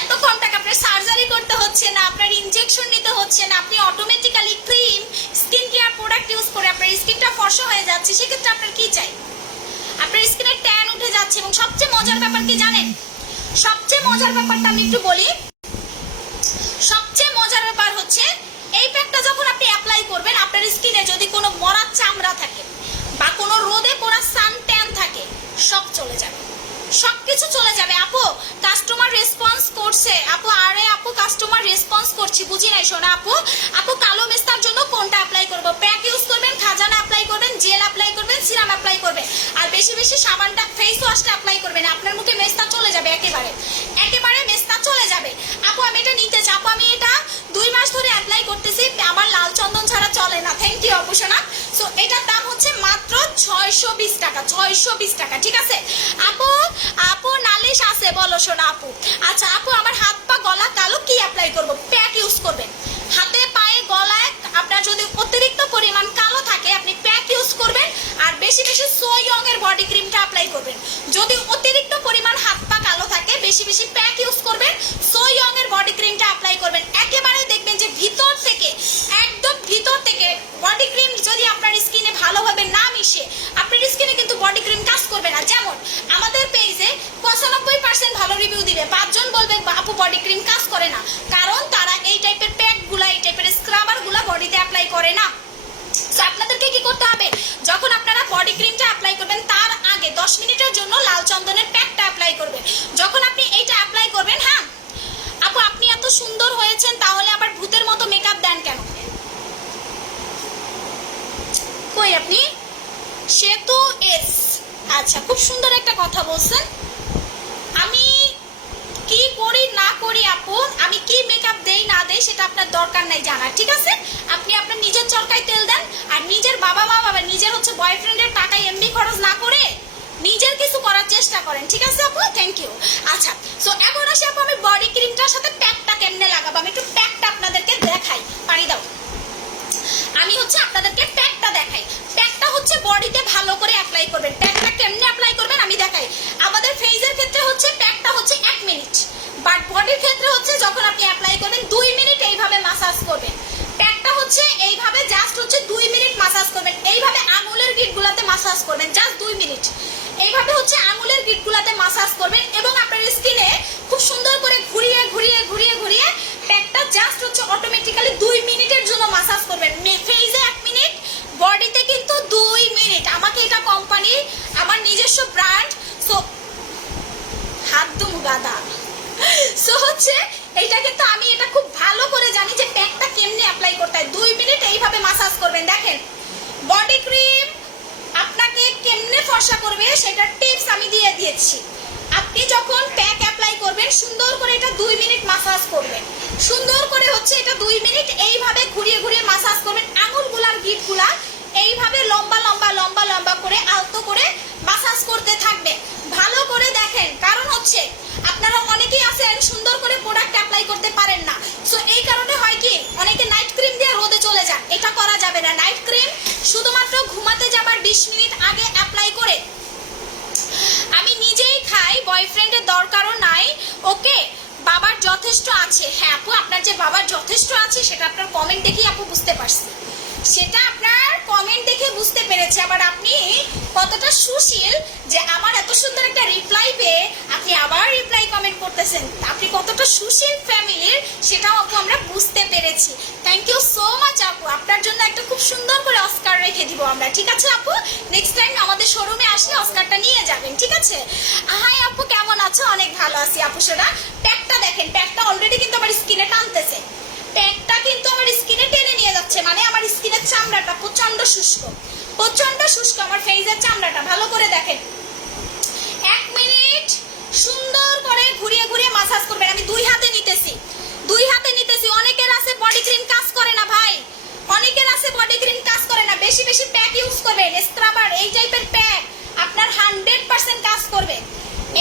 এত কম টাকা আপনার সার্জারি করতে হচ্ছে না, আপনার ইনজেকশন নিতে হচ্ছে না, আপনি automatically cream, skin care product use করে আপনার স্কিনটা ফর্সা হয়ে যাচ্ছে। সেক্ষেত্রে আপনার কি চাই। আপনার স্কিনে ট্যান উঠে যাচ্ছে এবং সবচেয়ে মজার ব্যাপার কি জানেন, সবচেয়ে মজার ব্যাপারটা আমি একটু বলি। সবচেয়ে মজার ব্যাপার হচ্ছে এই প্যাকটা যখন আপনি অ্যাপ্লাই করবেন আপনার স্কিনে যদি কোনো মরা চামড়া থাকে বা কোনো রোদে পোড়া সান ট্যান থাকে সব চলে যাবে, সবকিছু চলে যাবে। আপু কাস্টমার রেসপন্স করছে আপু, আরে আপু কাস্টমার রেসপন্স করছি, বুঝি নাই শোনা আপু। আপু কালো মেস্তার জন্য কোনটা অ্যাপ্লাই করব। প্যাক ইউজ করবেন, খাজানা অ্যাপ্লাই করবেন, জেল অ্যাপ্লাই করবেন, সিরাম অ্যাপ্লাই করবেন আর বেশি বেশি সাবানটা ফেস ওয়াশটা অ্যাপ্লাই করবেন। আপনার মুখে মেস্তা চলে যাবে, একেবারে একেবারে মেস্তা চলে যাবে। আপু আমি এটা নিতে চাই, আপু আমি এটা 2 মাস ধরে অ্যাপ্লাই করতেছি, আমার লাল চন্দন ছাড়া চলে না। থ্যাংক ইউ আপু সোনা। সো এটার দাম হচ্ছে মাত্র 620 টাকা, 620 টাকা, ঠিক আছে আপু। আপু নালিশ আছে বলো শোনা আপু। আচ্ছা আপু আমার হাত পা গলা কালো, কি অ্যাপ্লাই করব। প্যাক ইউজ করবেন। হাতে পায়ে গলায় আপনার যদি অতিরিক্ত পরিমাণ কালো থাকে আপনি প্যাক ইউজ করবেন আর বেশি বেশি সোয়ং এর বডি ক্রিমটা অ্যাপ্লাই করবেন। যদি অতিরিক্ত পরিমাণ হাত পা কালো থাকে বেশি বেশি প্যাক ইউজ করবেন, সোয়ং এর বডি ক্রিমটা অ্যাপ্লাই করবেন। একেবারে দেখবেন যে ভিতর থেকে, একদম ভিতর থেকে বডি ক্রিম যদি আপনার স্কিনে ভালোভাবে না মিশে আপনার স্কিনে কিন্তু বডি ক্রিম কাজ করবে না। যেমন আমাদের পেজে 95% ভালো রিভিউ দিবে, 5 জন বলবে আপু বডি ক্রিম কাজ করে না, কারণ তারা এই টাইপের প্যাকগুলা, এই টাইপের স্ক্রাবারগুলা বডিতে অ্যাপ্লাই করে না। সো আপনাদেরকে কি করতে হবে, যখন আপনারা বডি ক্রিমটা অ্যাপ্লাই করবেন তার আগে 10 মিনিটের জন্য লাল চন্দনের প্যাকটা অ্যাপ্লাই করবেন। যখন আপনি এইটা অ্যাপ্লাই করবেন, হ্যাঁ আপু আপনি এত সুন্দর হয়েছেন তাহলে আবার ভূতের মতো মেকআপ দেন কেন। কই আপনি সেতু এস, আচ্ছা, খুব সুন্দর একটা কথা বলছেন। আমি কি করি না করি আপু, আমি কি মেকআপ দেই না দেই সেটা আপনার দরকার নাই জানার, ঠিক আছে? আপনি আপনার নিজের চরকায় তেল দেন, আর নিজের বাবা মা বাবা নিজের হচ্ছে বয়ফ্রেন্ডের টাকায় এমবি খরচ না করে নিজের কিছু করার চেষ্টা করেন, ঠিক আছে আপু? Thank you. আচ্ছা, সো এখন আসি আপু আমি বডি ক্রিমটার সাথে প্যাকটা কেমনে লাগাবো, আমি একটু প্যাকটা আপনাদেরকে দেখাই। পানি দাও। আমি হচ্ছে আপনাদেরকে প্যাকটা দেখাই। প্যাকটা হচ্ছে বডিতে ভালো করে অ্যাপ্লাই করবেন। প্যাকটা কেমনে অ্যাপ্লাই করবেন আমি দেখাই। আমাদের ফেসের ক্ষেত্রে হচ্ছে প্যাকটা হচ্ছে 1 মিনিট, বাট বডির ক্ষেত্রে হচ্ছে যখন আপনি অ্যাপ্লাই করবেন 2 মিনিট এইভাবে মাসাজ করবেন। প্যাকটা হচ্ছে এইভাবে জাস্ট হচ্ছে 2 মিনিট মাসাজ করবেন, এইভাবে আঙুলের গিটগুলাতে মাসাজ করবেন জাস্ট 2 মিনিট। এইভাবে হচ্ছে আঙুলের গিটগুলাতে মাসাজ করবেন এবং আপনার স্কিনে খুব সুন্দর করে ঘুরিয়ে ঘুরিয়ে ঘুরিয়ে ঘুরিয়ে প্যাকটা জাস্ট হচ্ছে অটোমেটিক্যালি 2 মিনিটের জন্য মাসাজ করবেন। ফেসে 1 মিনিট, বডিতে কিন্তু 2 মিনিট। আমাকে এটা কোম্পানি, আমার নিজস্ব ব্র্যান্ড, সো হাত দুমু গাদা। সো হচ্ছে এইটা কিন্তু আমি এটা খুব ভালো করে জানি যে প্যাকটা কেমনে অ্যাপ্লাই করতে হয়। 2 মিনিট এইভাবে মাসাজ করবেন। দেখেন বডি ক্রিম আপনাকে কেমনে ফর্সা করবে সেটার টিপস আমি দিয়ে দিয়েছি। আপনি যখন প্যাক অ্যাপ্লাই করবেন সুন্দর করে এটা 2 মিনিট মাসাজ করবেন। সুন্দর করে হচ্ছে এটা 2 মিনিট এইভাবে ঘুরিয়ে ঘুরিয়ে মাসাজ করবেন। আঙুলগুলার গিটগুলা এইভাবে লম্বা লম্বা লম্বা লম্বা করে আলতো করে মাসাজ করতে থাকবে। ভালো করে দেখেন, কারণ হচ্ছে আপনারা অনেকেই আছেন সুন্দর করে প্রোডাক্ট অ্যাপ্লাই করতে পারেন না। সো এই কারণে হয় কি অনেকে নাইট ক্রিম দিয়ে রোদে চলে যান, এটা করা যাবে না। নাইট ক্রিম শুধুমাত্র ঘুমাতে যাবার 20 মিনিট আগে অ্যাপ্লাই করে। আমি নিজেই খাই, বয়ফ্রেন্ডের দরকারও নাই। ওকে, বাবার যথেষ্ট আছে। হ্যাঁ আপু, আপনার যে বাবার যথেষ্ট আছে সেটা আপনার কমেন্ট দেখেই আপু বুঝতে পারছি, সেটা আপনার কমেন্ট দেখে বুঝতে পেরেছি। আবার আপনি কতটা সুশীল যে আমার এত সুন্দর একটা রিপ্লাই পেয়ে আপনি আবার রিপ্লাই কমেন্ট করতেছেন। আপনি কতটা সুশীল ফ্যামিলির সেটাও আপু আমরা বুঝতে পেরেছি। থ্যাংক ইউ সো মাচ আপু, আপনার জন্য একটা খুব সুন্দর করে অস্কার রেখে দিব আমরা, ঠিক আছে আপু? নেক্সট টাইম আমাদের শোরুমে আসলে অস্কারটা নিয়ে যাবেন, ঠিক আছে? হাই আপু, কেমন আছো? অনেক ভালো আছি আপু সোনা। প্যাকটা দেখেন, প্যাকটা অলরেডি কিন্তু আমার স্কিনে টানতেছে। প্যাকটা কিন্তু আমার স্কিনে টেনে নিয়ে যাচ্ছে, মানে আমার স্কিনের চামড়াটা প্রচন্ড শুষ্ক, প্রচন্ড শুষ্ক আমার ফেসের চামড়াটা। ভালো করে দেখেন, 1 মিনিট সুন্দর করে ঘুরিয়ে ঘুরিয়ে মাসাজ করবেন। আমি 2 হাতে নিতেছি, 2 হাতে নিতেছি। অনেকের আছে বডি ক্রিম কাজ করে না ভাই, অনেকের আছে বডি ক্রিম কাজ করে না। বেশি বেশি প্যাক ইউজ করবেন, স্ক্রাবার এই টাইপের প্যাক আপনার 100% কাজ করবে।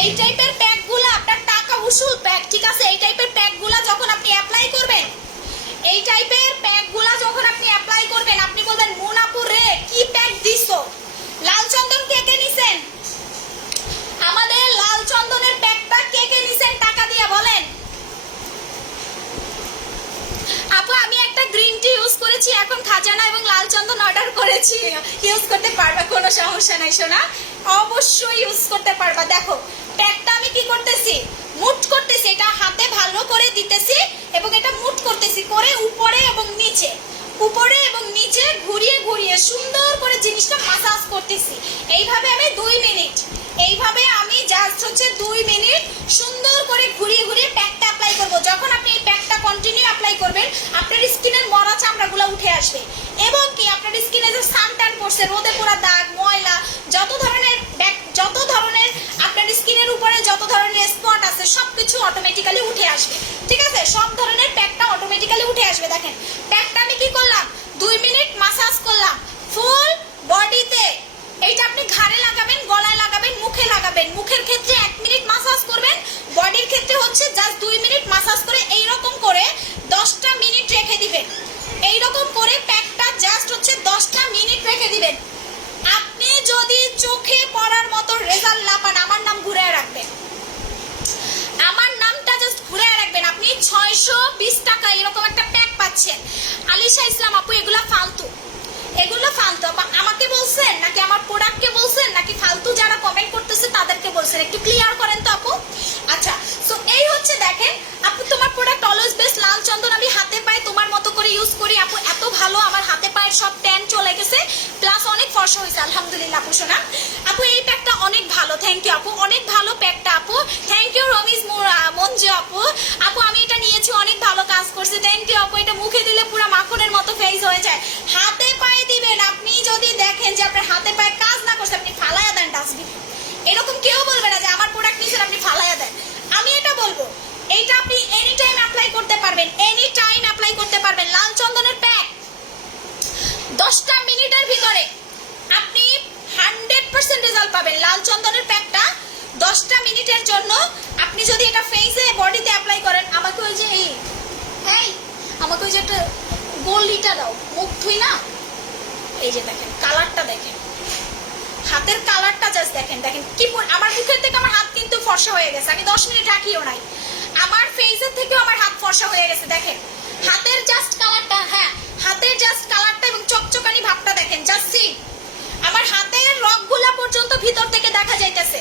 এই টাইপের প্যাকগুলো আপনার টাকা উসুল প্যাক, ঠিক আছে? এই টাইপের প্যাকগুলো যখন আপনি অ্যাপ্লাই করবেন, এই টাইপের প্যাকগুলা যখন আপনি অ্যাপ্লাই করবেন, আপনি বলবেন মুনাপুর রে কি প্যাক দিছো। লাল চন্দন কে কে নিছেন? আমাদের লাল চন্দনের প্যাকটা কে কে নিছেন টাকা দিয়ে বলেন। আপু আমি একটা গ্রিন টি ইউজ করেছি, এখন খাজানা এবং লাল চন্দন অর্ডার করেছি। ইউজ করতে পারবা, কোনো সমস্যা নাই সোনা, অবশ্যই ইউজ করতে পারবা। দেখো প্যাকটা আমি কি করতেছি, মুট করতেছি, এটা হাতে ভালো করে দিতেছি এবং এটা মুট করতেছি করে উপরে এবং নিচে, উপরে এবং নিচে ঘুরিয়ে ঘুরিয়ে সুন্দর করে জিনিসটা মাসাজ করতেছি। এইভাবে আমি 2 মিনিট, এইভাবে আমি জাস্ট হচ্ছে 2 মিনিট সুন্দর করে ঘুরিয়ে ঘুরিয়ে প্যাকটা অ্যাপ্লাই করব। যখন আপনি এই প্যাকটা কন্টিনিউ অ্যাপ্লাই করবেন আপনার স্কিনের মরা চামড়াগুলো উঠে আসবে এবং কি আপনার স্কিনে যে সানট্যান পড়ছে, রোদে পোড়া দাগ, ময়লা, যত ধরনের আপনার স্কিনের উপরে যত ধরনের স্পট আছে সবকিছু অটোমেটিক্যালি উঠে আসবে, ঠিক আছে? সব ধরনের প্যাকটা অটোমেটিক্যালি উঠে আসবে। দেখেন প্যাকটা আমি কি করলাম, 2 মিনিট মাসাজ করলাম ফুল বডিতে। এইটা আপনি ঘাড়ে লাগাবেন, গলায় লাগাবেন, মুখে লাগাবেন। মুখের ক্ষেত্রে 1 মিনিট মাসাজ করবেন, বডির ক্ষেত্রে হচ্ছে জাস্ট 2 মিনিট মাসাজ করে এইরকম করে 10টা মিনিট রেখে দিবেন। এইরকম করে প্যাকটা জাস্ট হচ্ছে 10টা মিনিট রেখে দিবেন। আপনি যদি চোখে পড়ার মতো রেজাল্ট না পান, আমার নাম ঘুরে রাখবেন, আমার নামটা জাস্ট ঘুরে রাখবেন। আপনি 620 টাকা এরকম একটা প্যাক পাচ্ছেন। আলিশা ইসলাম আপু এগুলা ফালতু, এগুলো ফালতু। আমাকে বলছেন নাকি আমার প্রোডাক্টকে বলছেন নাকি ফালতু যারা কমেন্ট করতেছে তাদেরকে বলছেন, একটু ক্লিয়ার করেন তো আপু। আচ্ছা, সো এই হচ্ছে দেখেন আপু তোমার প্রোডাক্ট অলওয়েজ বেস্ট। লাল চন্দন আমি হাতে পায়ে তোমার মতো করে ইউজ করি আপু, এত ভালো, আমার হাতে পায়ের সব ট্যান চলে গেছে, প্লাস অনেক ফর্সা হয়েছে আলহামদুলিল্লাহ আপু সোনা। আপু এই প্যাকটা অনেক ভালো, থ্যাংক ইউ আপু, অনেক ভালো প্যাকটা আপু, থ্যাংক ইউ রমিজ মঞ্জু আপু। আপু আমি এটা নিয়েছি, অনেক ভালো কাজ করছে, থ্যাংক ইউ আপু। এটা মুখে দিলে পুরো মাখনের মতো ফেস হয়ে যায়। হাতে পায়ে দিবেন, আপনি যদি দেখেন যে আপনার হাতে পায়ে কাজ না করছে আপনি ফালায়া দেন ডাস্টবিন। এইটা আপনি এনি টাইম অ্যাপ্লাই করতে পারবেন, এনি টাইম অ্যাপ্লাই করতে পারবেন। লাল চন্দনের প্যাক 10টা মিনিটের ভিতরে আপনি 100% রেজাল্ট পাবেন। লাল চন্দনের প্যাকটা 10টা মিনিটের জন্য আপনি যদি এটা ফেসে বডিতে অ্যাপ্লাই করেন, আমাকে ওই যে আমাকে ওই যে একটা গোলিটা দাও, মুখ ধুই না, এই যে দেখেন কালারটা, দেখেন হাতের কালারটা, জাস্ট দেখেন দেখেন কি আমার মুখের থেকে আমার হাত কিন্তু ফর্সা হয়ে গেছে। আমি 10 মিনিট রাখিও নাই, আমার ফেসের থেকেও আমার হাত ফর্সা হয়ে গেছে। দেখেন হাতের জাস্ট কালারটা, হ্যাঁ হাতের জাস্ট কালারটা এবং চকচকানি ভাবটা দেখেন, জাস্ট সি। আমার হাতের রগগুলা পর্যন্ত ভিতর থেকে দেখা যাইতেছে,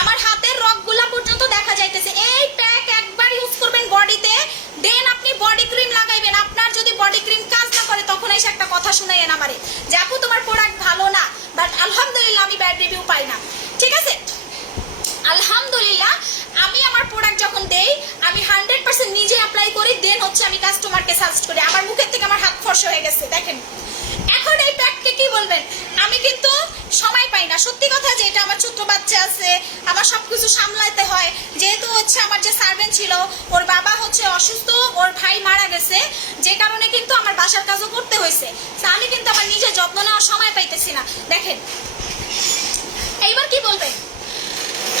আমার হাতের রগগুলা পর্যন্ত দেখা যাইতেছে। এই প্যাক একবার ইউজ করবেন বডিতে, দেন আপনি বডি ক্রিম লাগাইবেন। আপনার যদি বডি ক্রিম কাজ না করে তখন এসে একটা কথা শুনাইয়েন আমারে যে আপু তোমার প্রোডাক্ট ভালো না, বাট আলহামদুলিল্লাহ আমি ব্যাড রিভিউ পাই না, ঠিক আছে? আলহামদুলিল্লাহ আমি আমার প্রোডাক্ট যখন দেই আমি 100% নিজে অ্যাপ্লাই করি, দেন হচ্ছে আমি কাস্টমারকে সাজেস্ট করি। আমার মুখের থেকে আমার হাত ফর্সা হয়ে গেছে দেখেন। এখন এই প্যাককে কি বলবেন, আমি কিন্তু সময় পাই না, সত্যি কথা যে এটা আমার ছোট্ট বাচ্চা আছে, আমার সবকিছু সামলাইতে হয়। যেহেতু হচ্ছে আমার যে সার্ভেন্ট ছিল ওর বাবা হচ্ছে অসুস্থ, ওর ভাই মারা গেছে, যে কারণে কিন্তু আমার বাসার কাজও করতে হয়েছে। আমি কিন্তু আমার নিজের যত্ন নেওয়ার সময় পাইতেছি না। দেখেন এইবার কি বলবেন,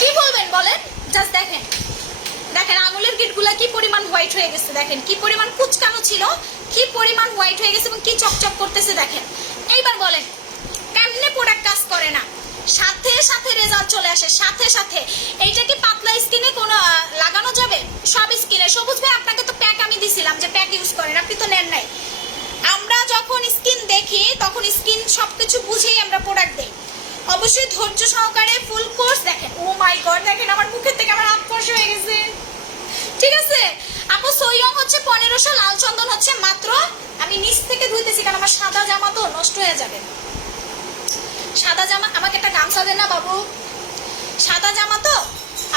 কি বলবেন বলেন, জাস্ট দেখেন দেখেন আঙুলের গিটগুলা কি পরিমাণ হোয়াইট হয়ে গেছে, দেখেন কি পরিমাণ কুচকানো ছিল, কি পরিমাণ হোয়াইট হয়ে গেছে এবং কি চকচক করতেছে দেখেন। এইবার বলেন কেমনে প্রোডাক্ট কাজ করে না, সাথে সাথে রেজাল্ট চলে আসে, সাথে সাথে। এইটা কি পাতলা স্কিনে কোনো লাগানো যাবে? সব স্কিনে। সবুজ ভাই আপনাকে তো প্যাক আমি দিছিলাম যে প্যাক ইউজ করেন, আপনি তো নেন নাই। আমরা যখন স্কিন দেখি তখন স্কিন সবকিছু বুঝেই আমরা প্রোডাক্ট দেই। অবশ্যই ধৈর্য সহকারে ফুল কোর্স দেখেন। ও মাই গড দেখেন আমার মুখের থেকে আমার হাত ফর্সা হয়ে গেছে, ঠিক আছে আপু? সোয়ং হচ্ছে 1500, লাল চন্দন হচ্ছে মাত্র, আমি নিচ থেকে ধুইতেছি কারণ আমার সাদা জামা তো নষ্ট হয়ে যাবে। সাদা জামা, আমাকে একটা গামছা দেন না বাবু, সাদা জামা তো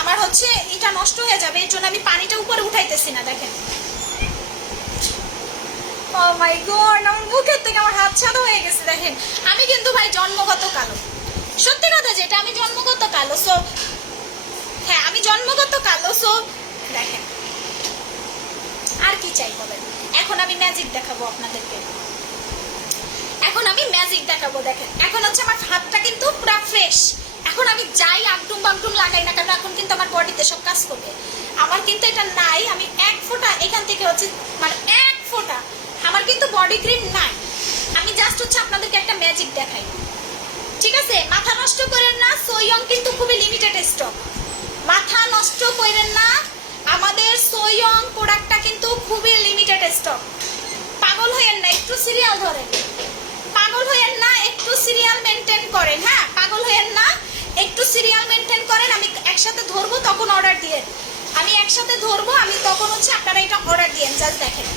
আমার হচ্ছে এটা নষ্ট হয়ে যাবে, এর জন্য আমি পানিটা উপরে উঠাইতেছি না। দেখেন ও মাই গড আমার মুখের থেকে আমার হাত সাদা হয়ে গেছে দেখেন। আমি কিন্তু ভাই জন্মগত কালো, সত্যি কথা যেটা আমি জন্মগত কালো। সো হ্যাঁ আমি জন্মগত কালো। সো দেখেন আর কি চাই বলেন। এখন আমি ম্যাজিক দেখাবো আপনাদেরকে, এখন আমি ম্যাজিক দেখাবো। দেখেন এখন হচ্ছে আমার হাতটা কিন্তু পুরো ফ্রেশ। এখন আমি যাই আগডুম বাগডুম লাগাই না কেন, এখন কিন্তু আমার বডিতে সব কাজ করবে। আমার কিন্তু এটা নাই, আমি এক ফোঁটা এখান থেকে হচ্ছে মানে এক ফোঁটা আমার কিন্তু বডি ক্রিম নাই। আমি জাস্ট হচ্ছে আপনাদেরকে একটা ম্যাজিক দেখাই, ঠিক আছে? মাথা নষ্ট করেন না, সোয়ং কিন্তু খুবই লিমিটেড স্টক, মাথা নষ্ট করেন না। আমাদের সোয়ং প্রোডাক্টটা কিন্তু খুবই লিমিটেড স্টক। পাগল হইয়েন না, একটু সিরিয়াল ধরেন, পাগল হইয়েন না, একটু সিরিয়াল মেনটেন করেন। হ্যাঁ পাগল হইয়েন না, একটু সিরিয়াল মেনটেন করেন। আমি একসাথে ধরবো তখন অর্ডার দিয়েন, আমি একসাথে ধরবো আমি তখন হচ্ছে আপনারা এটা অর্ডার দিয়েন। জাস্ট দেখেন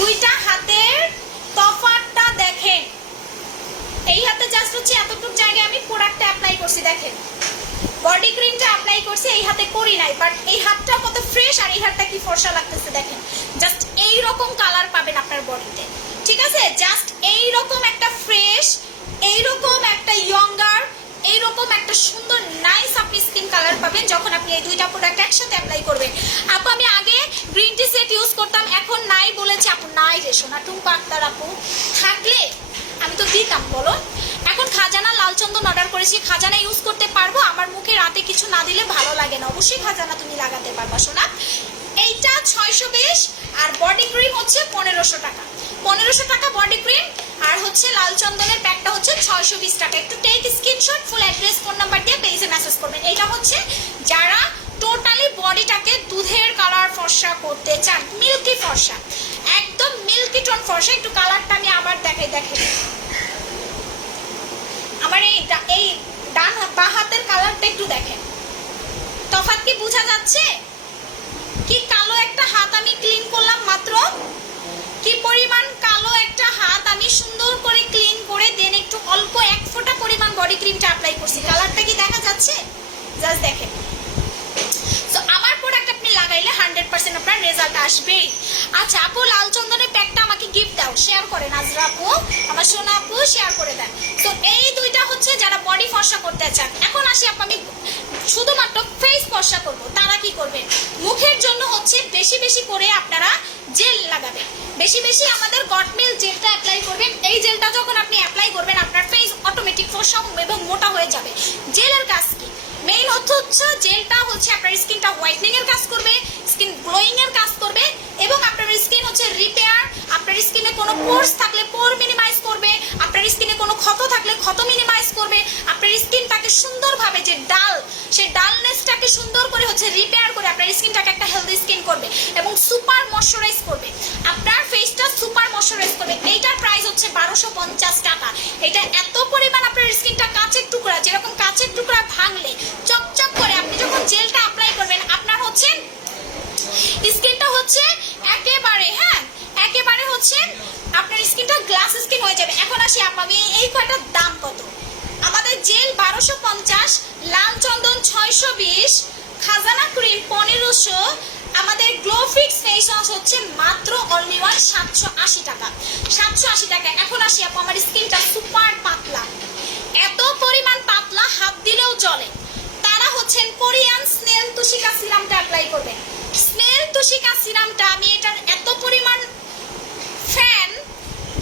দুইটা হাতের তফাৎটা দেখেন। এই হাতে জাস্ট হচ্ছে এতটুকু জায়গায় আমি প্রোডাক্টটা অ্যাপ্লাই করছি, দেখেন বডি ক্রিমটা অ্যাপ্লাই করছি, এই হাতে করি নাই, বাট এই হাতটা কত ফ্রেশ আর এই হাতটা কি ফর্সা লাগতেছে দেখেন। জাস্ট এই রকম কালার পাবেন আপনার বডিতে, ঠিক আছে? জাস্ট এই রকম একটা ফ্রেশ, এই রকম একটা ইয়ঙ্গার, এইরকম একটা সুন্দর নাইস আপনি স্কিন কালার পাবেন যখন আপনি এই দুইটা প্রোডাক্ট একসাথে অ্যাপ্লাই করবেন। আপু আমি আগে গ্রিন টি সেট ইউজ করতাম, এখন নাই বলেছে আপু। নাই রে সোনা, টুম্পা আক্তার আপু থাকলে আমি তো দিতাম বলো। এখন খাজানা লাল চন্দন অর্ডার করেছি, খাজানা ইউজ করতে পারবো, আমার মুখে রাতে কিছু না দিলে ভালো লাগে না। অবশ্যই খাজানা তুমি লাগাতে পারবা সোনা। এইটা 620 আর বডি ক্রিম হচ্ছে 1500 টাকা, 1500 টাকা বডি ক্রিম। আর হচ্ছে লাল চন্দনের প্যাকটা হচ্ছে 620 টাকা। একটু take screenshot, full address phone number দিয়ে পেজে মেসেজ করবেন। এটা হচ্ছে যারা টোটালি বডিটাকে দুধের কালার ফর্সা করতে চান, মিল্কি ফর্সা, একদম মিল্কি টোন ফর্সা। একটু কালারটা আমি আবার দেখাই, দেখেন আমার এই ডান বাঁ হাতের কালারটা একটু দেখেন, তফাৎ কি বোঝা যাচ্ছে? কি কালো একটা হাত আমি ক্লিন করলাম মাত্র, কি পরিমাণ কালো একটা হাত আমি সুন্দর করে ক্লিন করে দেন একটু অল্প এক ফোঁটা পরিমাণ বডি ক্রিমটা অ্যাপ্লাই করছি। কালারটা কি দেখা যাচ্ছে? জাস্ট দেখেন। সো আমার প্রোডাক্ট আপনি লাগাইলে 100% আপনার রেজাল্ট আসবেই। আচ্ছা আপু লাল চন্দনের প্যাকটা আমাকে গিফট দাও, শেয়ার করেন। আজরা আপু আমার সোনা আপু শেয়ার করে দেন। তো এই দুইটা হচ্ছে যারা বডি বডি ফর্সা করতে চান, এখন আসি আপু আমি শুধুমাত্র ফেস ফর্সা করব, তারা কি করবেন? মুখের জন্য হচ্ছে বেশি বেশি করে আপনারা জেল লাগাবেন, বেশি বেশি আমাদের গটমিল জেলটা অ্যাপ্লাই করবেন। এই জেলটা যখন আপনি অ্যাপ্লাই করবেন আপনার ফেস অটোমেটিক ফর্সা এবং মোটা হয়ে যাবে। জেলের কাজ কি? মেইন হচ্ছে জেলটা হচ্ছে আপনার স্কিনটা হোয়াইটনিং এর কাজ করবে, স্কিন গ্লোয়িং এর কাজ করবে, এবং আপনার স্কিন হচ্ছে রিপেয়ার, আপনার স্কিনে কোনো পোরস থাকলে পোর মিনিমাইজ করবে, আপনার স্কিনে কোনো ক্ষত থাকলে ক্ষত মিনিমাইজ করবে, আপনার স্কিনটাকে সুন্দরভাবে যে ডাল সেই ডালনেসটাকে সুন্দর করে হচ্ছে রিপেয়ার করে আপনার স্কিনটাকে একটা হেলদি স্কিন করবে এবং সুপার ময়শ্চারাইজ করবে, আপনার ফেসটা সুপার ময়শ্চারাইজ করবে। এইটার প্রাইস হচ্ছে 1250 টাকা। এটা এত পরিমাণ আপনার স্কিনটা কাঁচের টুকরা, যেরকম কাঁচের টুকরা ভাঙলে চকচক করে আপনি যখন জেলটা অ্যাপ্লাই করবেন আপনার হচ্ছে স্কিনটা হচ্ছে একেবারে একেবারে হচ্ছে আপনার স্কিনটা গ্লাস স্কিন হয়ে যাবে। এখন আসি আমি এই কয়টার দাম কত? আমাদের জেল 1250, লাল চন্দন 620, খাজানা ক্রিম 1500, আমাদের গ্লোফিক্স ফেস ওয়াশ হচ্ছে মাত্র অনলি 780 টাকা, 780 টাকা। এখন আসি আপু আমার স্কিনটা সুপার পাতলা, এত পরিমাণ পাতলা হাত দিলেও চলে, তারা হচ্ছেন কোরিয়ান স্নেল তুষিকা সিরামটা অ্যাপ্লাই করবেন। স্নেল তুষিকা সিরামটা আমি এটার এত পরিমাণ ফ্যান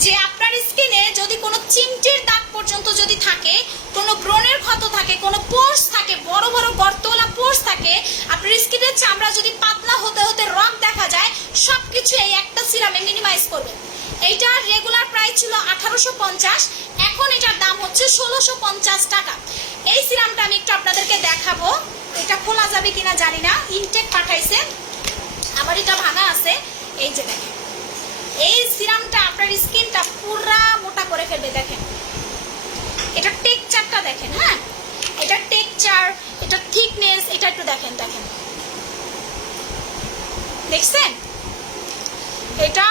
যে আপনার স্কিনে যদি কোনো চিমটির দাগ পর্যন্ত যদি থাকে, কোনো ব্রণের ক্ষত থাকে, কোনো পোর্স থাকে, বড় বড় গর্তওয়ালা পোর্স থাকে, আপনার স্কিনের চামড়া যদি পাতলা হতে হতে রগ দেখা যায়, সবকিছু এই একটা সিরামে মিনিমাইজ করবে। এইটার রেগুলার প্রাইস ছিল 1850, এখন এটার দাম হচ্ছে 1650 টাকা। এই সিরামটা আমি একটু আপনাদেরকে দেখাবো, এটা খোলা যাবে কিনা জানি না, ইনটেক পাঠাইছে, আবার এটা ভাঙা আছে। এই যে দেখেন, এই সিরামটা আপনার স্কিনটা পুরা মোটা করে ফেলবে। দেখেন এটা টেক্সচারটা দেখেন, হ্যাঁ এটা টেক্সচার, এটা থিকনেস, এটা একটু দেখেন, দেখেন দেখছেন এটা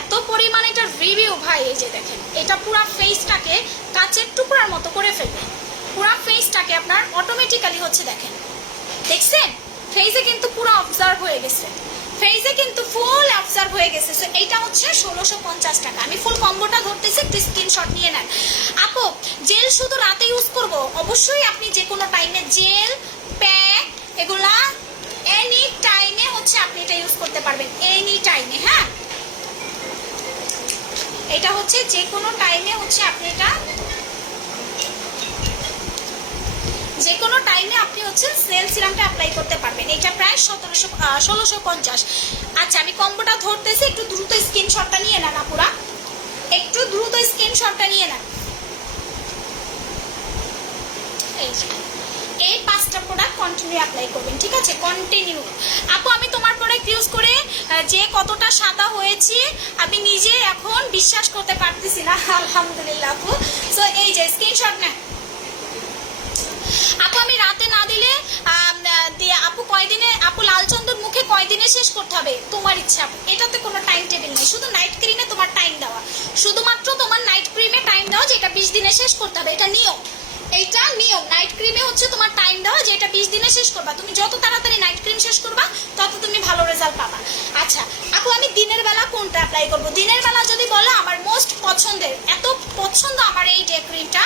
এত পরিমাণ, এটা রিভিউ ভাই। এই যে দেখেন এটা পুরা ফেসটাকে কাচের টুকরার মতো করে ফেলবে, পুরা ফেসটাকে আপনার অটোমেটিক্যালি হচ্ছে দেখেন, দেখছেন ফেসে কিন্তু পুরো অবজার্ভ হয়ে গেছে, ফেসে কিন্তু ফুল অবজার্ভ হয়ে গেছে। সো এইটা হচ্ছে 1650 টাকা। আমি ফুল কম্বোটা ধরতেছি, একটু স্ক্রিনশট নিয়ে নেন। আপু জেল শুধু রাতে ইউজ করব? অবশ্যই আপনি যে কোনো টাইমে জেল প্যাক এগুলা এনি টাইমে হচ্ছে আপনি এটা ইউজ করতে পারবেন, এনি টাইমে। হ্যাঁ এটা হচ্ছে যে কোনো টাইমে হচ্ছে আপনি এটা যে কোনো টাইমে আপনি হচ্ছে সেল সিরামটা অ্যাপ্লাই করতে পারবেন। এটা প্রায় 1650। আচ্ছা আমি কম্বোটা ধরতেছি, একটু দ্রুত স্ক্রিনশটটা নিয়ে নেন আপুরা, একটু দ্রুত স্ক্রিনশটটা নিয়ে নেন। এই 5টা প্রোডাক্ট কন্টিনিউ অ্যাপ্লাই করবেন, ঠিক আছে? কন্টিনিউ। আপু আমি তোমার প্রোডাক্ট ইউজ করে যে কতটা সাদা হয়েছি আমি নিজে এখন বিশ্বাস করতে পারতেছি না, আলহামদুলিল্লাহ আপু। সো এই যে স্ক্রিনশট নেন আপু। আমি রাতে না দিলে আপু কয়দিনে, আপু লালচন্দন মুখে কয়দিনে শেষ করতে হবে? তোমার ইচ্ছা, এটাতে কোনো টাইম টেবিল নেই, শুধু নাইট ক্রিমে তোমার টাইম দেওয়া, শুধুমাত্র তোমার নাইট ক্রিমে টাইম দেওয়া যে এটা 20 দিনে শেষ করতে হবে, এটা নিয়ম। এইটা নিয়ম, নাইট ক্রিমে হচ্ছে তোমার টাইম দেওয়া যে এটা 20 দিনে শেষ করবা। তুমি যত তাড়াতাড়ি নাইট ক্রিম শেষ করবা তত তুমি ভালো রেজাল্ট পাবা। আচ্ছা আপু আমি দিনের বেলা কোনটা অ্যাপ্লাই করব? দিনের বেলা যদি বলো আমার মোস্ট পছন্দের, এত পছন্দ আমার এই ডে ক্রিমটা,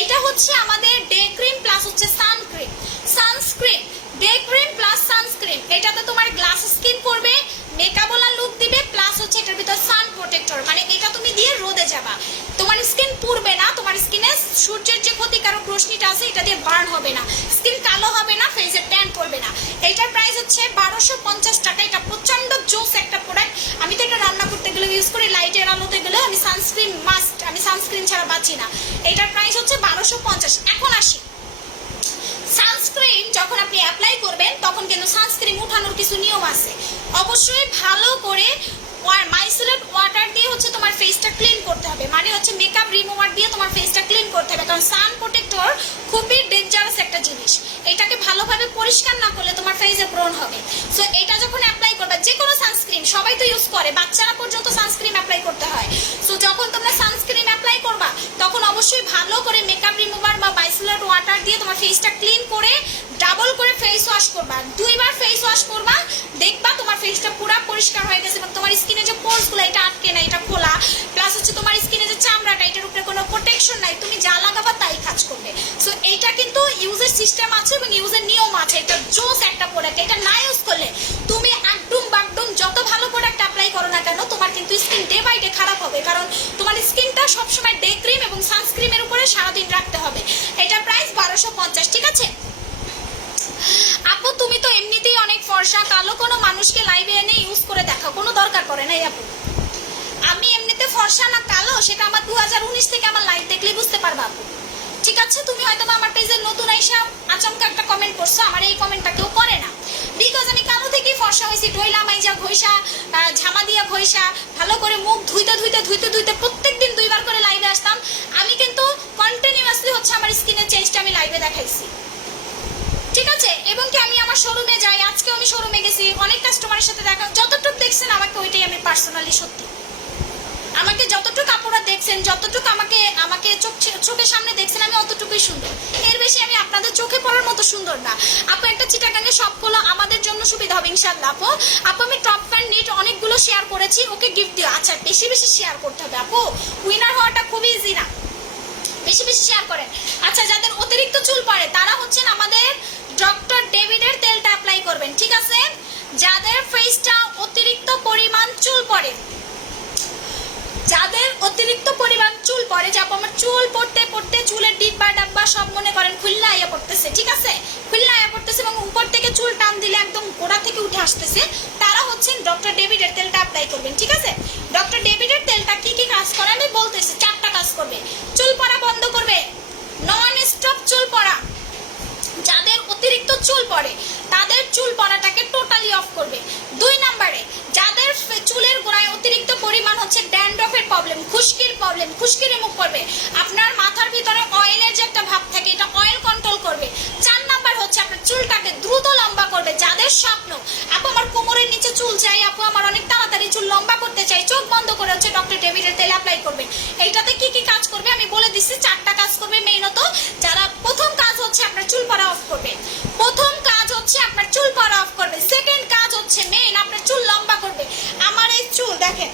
এইটা হচ্ছে আমাদের ডে ক্রিম প্লাস হচ্ছে sunscreen, sunscreen day cream plus sunscreen. এটাতে তোমার গ্লাস স্কিন করবে, মেকআপওয়ালা লুক দিবে, প্লাস হচ্ছে এটার ভিতর সান প্রোটেক্টর, মানে এটা তুমি দিয়ে রোদে যাবা, তোমার স্কিন পুড়বে না, তোমার স্কিনে সূর্যের যে ক্ষতিকারক রশ্মিটা আছে এটা দিয়ে বার্ন হবে না, স্কিন কালো হবে না, ফেসে ট্যান করবে না। এইটার প্রাইস হচ্ছে 1250 টাকা। এটা প্রচন্ড জোস একটা প্রোডাক্ট। আমি তো এটা রান্না করতে গেলে ইউজ করি, লাইটের আলোতে গেলে আমি সানস্ক্রিন মাস্ট, আমি সানস্ক্রিন ছাড়া বাঁচি না। এটার প্রাইস হচ্ছে 1250। এখন আসি সানস্ক্রিন যখন আপনি অ্যাপ্লাই করবেন তখন কিন্তু সানস্ক্রিন উঠানোর কিছু নিয়ম আছে। অবশ্যই ভালো করে মাইসেলেট ওয়াটার দিয়ে হচ্ছে তোমার ফেসটা ক্লিন করতে হবে, মানে হচ্ছে মেকআপ রিমুভার দিয়ে তোমার ফেসটা ক্লিন করতে হবে, কারণ সান প্রোটেক্টর খুবই ডেঞ্জারাস একটা জিনিস। এটাকে ভালোভাবে পরিষ্কার না করলে তোমার ফেসে ব্রণ হবে। সো এটা যখন অ্যাপ্লাই করবে, যে কোনো সানস্ক্রিন সবাই তো ইউজ করে, বাচ্চারা পর্যন্ত সানস্ক্রিন অ্যাপ্লাই করতে হয়। সো যখন তোমরা সানস্ক্রিন অ্যাপ্লাই করবা তখন অবশ্যই ভালো করে মেকআপ রিমুভার বা মাইসেলেট ওয়াটার দিয়ে তোমার ফেসটা ক্লিন করে ডাবল করে ফেস ওয়াশ করবা, 2 বার ফেস ওয়াশ করবা, দেখবা তোমার ফেসটা পুরো পরিষ্কার হয়ে গেছে এবং তোমার স্কিনে যে পোরসগুলো এটা আটকে না, এটা খোলা, প্লাস হচ্ছে তোমার স্কিনে যে চামড়াটা এটার উপরে কোনো প্রোটেকশন নাই, তুমি যা লাগাবা তাই কাজ করবে। সো কিন্তু ইউজের সিস্টেম আছে এবং ইউজের নিয়ম আছে। এটা জোস একটা প্রোডাক্ট, এটা না ইউজ করলে তুমি একদম বাকডুম যত ভালো প্রোডাক্ট অ্যাপ্লাই করো না কেন তোমার কিন্তু স্কিন ডে বাই ডে খারাপ হবে, কারণ তোমার স্কিনটা সবসময় ডে ক্রিম এবং সানস্ক্রিমের উপরে সারাদিন রাখতে হবে। এটা প্রাইস 1250, ঠিক আছে আপু? তুমি তো এমনিতেই অনেক ফর্সা, কালো কোনো মানুষকে লাইভে এনে ইউজ করে দেখা কোনো দরকার পড়ে নাই আপু। আমি এমনিতে ফর্সা না কালো সেটা আমার 2019 থেকে আমার লাইভ দেখলেই বুঝতে পারবা আপু, ঠিক আছে? তুমি হয়তো আমার পেজে নতুন আইসা আচমকা একটা কমেন্ট করছো, আমার এই কমেন্টটা কেউ করে না, বিকজ আমি কালো থেকেই ফর্সা হয়েছি। ডইলা মাইজা ঘইসা ঝামা দিয়া ঘইসা ভালো করে মুখ ধুইতে ধুইতে ধুইতে ধুইতে প্রত্যেকদিন 2 বার করে লাইভে আসতাম। আমি কিন্তু কন্টিনিউয়াসলি হচ্ছে আমার স্কিনের চেঞ্জটা আমি লাইভে দেখাইছি, ঠিক আছে? এবং কি আমি আমার শোরুমে যাই, আজকে আমি শোরুমে গেছি, অনেক কাস্টমারের সাথে দেখা, যতটুকু দেখছেন আমাকে ওইটাই আমি পার্সোনালি সত্যি, আমাকে যতটুকু আপনারা দেখছেন, যতটুকু আমাকে চোখের সামনে দেখছেন আমি অতটুকুই সুন্দর, এর বেশি আমি আপনাদের চোখে পড়ার মতো সুন্দর না আপু। একটা চিটাগাঙ্গে সবগুলো আমাদের জন্য সুবিধা হবে ইনশাআল্লাহ আপু। আপু আমি টপ ফ্যান নিট অনেকগুলো শেয়ার করেছি, ওকে গিফট দিও। আচ্ছা বেশি বেশি শেয়ার করতে হবে আপু, উইনার হওয়াটা খুবই ইজি না, বেশি বেশি শেয়ার করেন। আচ্ছা যাদের অতিরিক্ত চুল পড়ে তারা হচ্ছেন আমাদের ডক্টর ডেভিডের তেলটা অ্যাপ্লাই করবেন, ঠিক আছে? যাদের ফেসটা অতিরিক্ত পরিমাণ চুল পড়ে, যাদের অতিরিক্ত পরিমাণ চুল পড়ে, যা আমার চুল পড়তে পড়তে চুলের ডিব্বা ডাব্বা সব মনে করেন খুলনা আইয়া পড়তেছে, ঠিক আছে? খুলনা আইয়া পড়তেছে এবং উপর থেকে চুল টান দিলে একদম গোড়া থেকে উঠে আসতেছে, তারা হচ্ছেন ডক্টর ডেভিডের তেলটা অ্যাপ্লাই করবেন, ঠিক আছে? ডক্টর ডেভিডের তেলটা কি কি কাজ করে আমি বলতেছি, 4টা কাজ করবে। চুল পড়া বন্ধ করবে, নন স্টপ চুল পড়া, যাদের অতিরিক্ত চুল পড়ে তাদের চুল পড়াটাকে টোটালি অফ করবে। 2 নম্বরে যাদের চুলের গোড়ায় অতিরিক্ত পরিমাণ হচ্ছে ড্যান্ড্রফের প্রবলেম, খুশকির প্রবলেম, খুশকি রিমুভ করবে। আপনার মাথার ভিতরে অয়েলের যে একটা ভাব থাকে এটা অয়েল কন্ট্রোল করবে। 4 নাম্বার হচ্ছে আপনার চুলটাকে দ্রুত লম্বা করবে। যাদের স্বপ্ন আপু আমার কোমরের নিচে চুল চাই, আপু আমার অনেক তাড়াতাড়ি চুল লম্বা করতে চাই, চোখ বন্ধ করে হচ্ছে ডক্টর ডেভিডের তেল অ্যাপ্লাই করবে। এইটাতে কি কি কাজ করবে আমি বলে দিচ্ছি, 4টা কাজ করবে মেইনত। যারা প্রথম কাজ হচ্ছে আপনার চুল পড়া অফ করবে, প্রথম কাজ হচ্ছে আপনার চুল পড়া অফ করবে। সেকেন্ড কাজ হচ্ছে মেইন আপনার চুল লম্বা করবে। আমার এই চুল দেখেন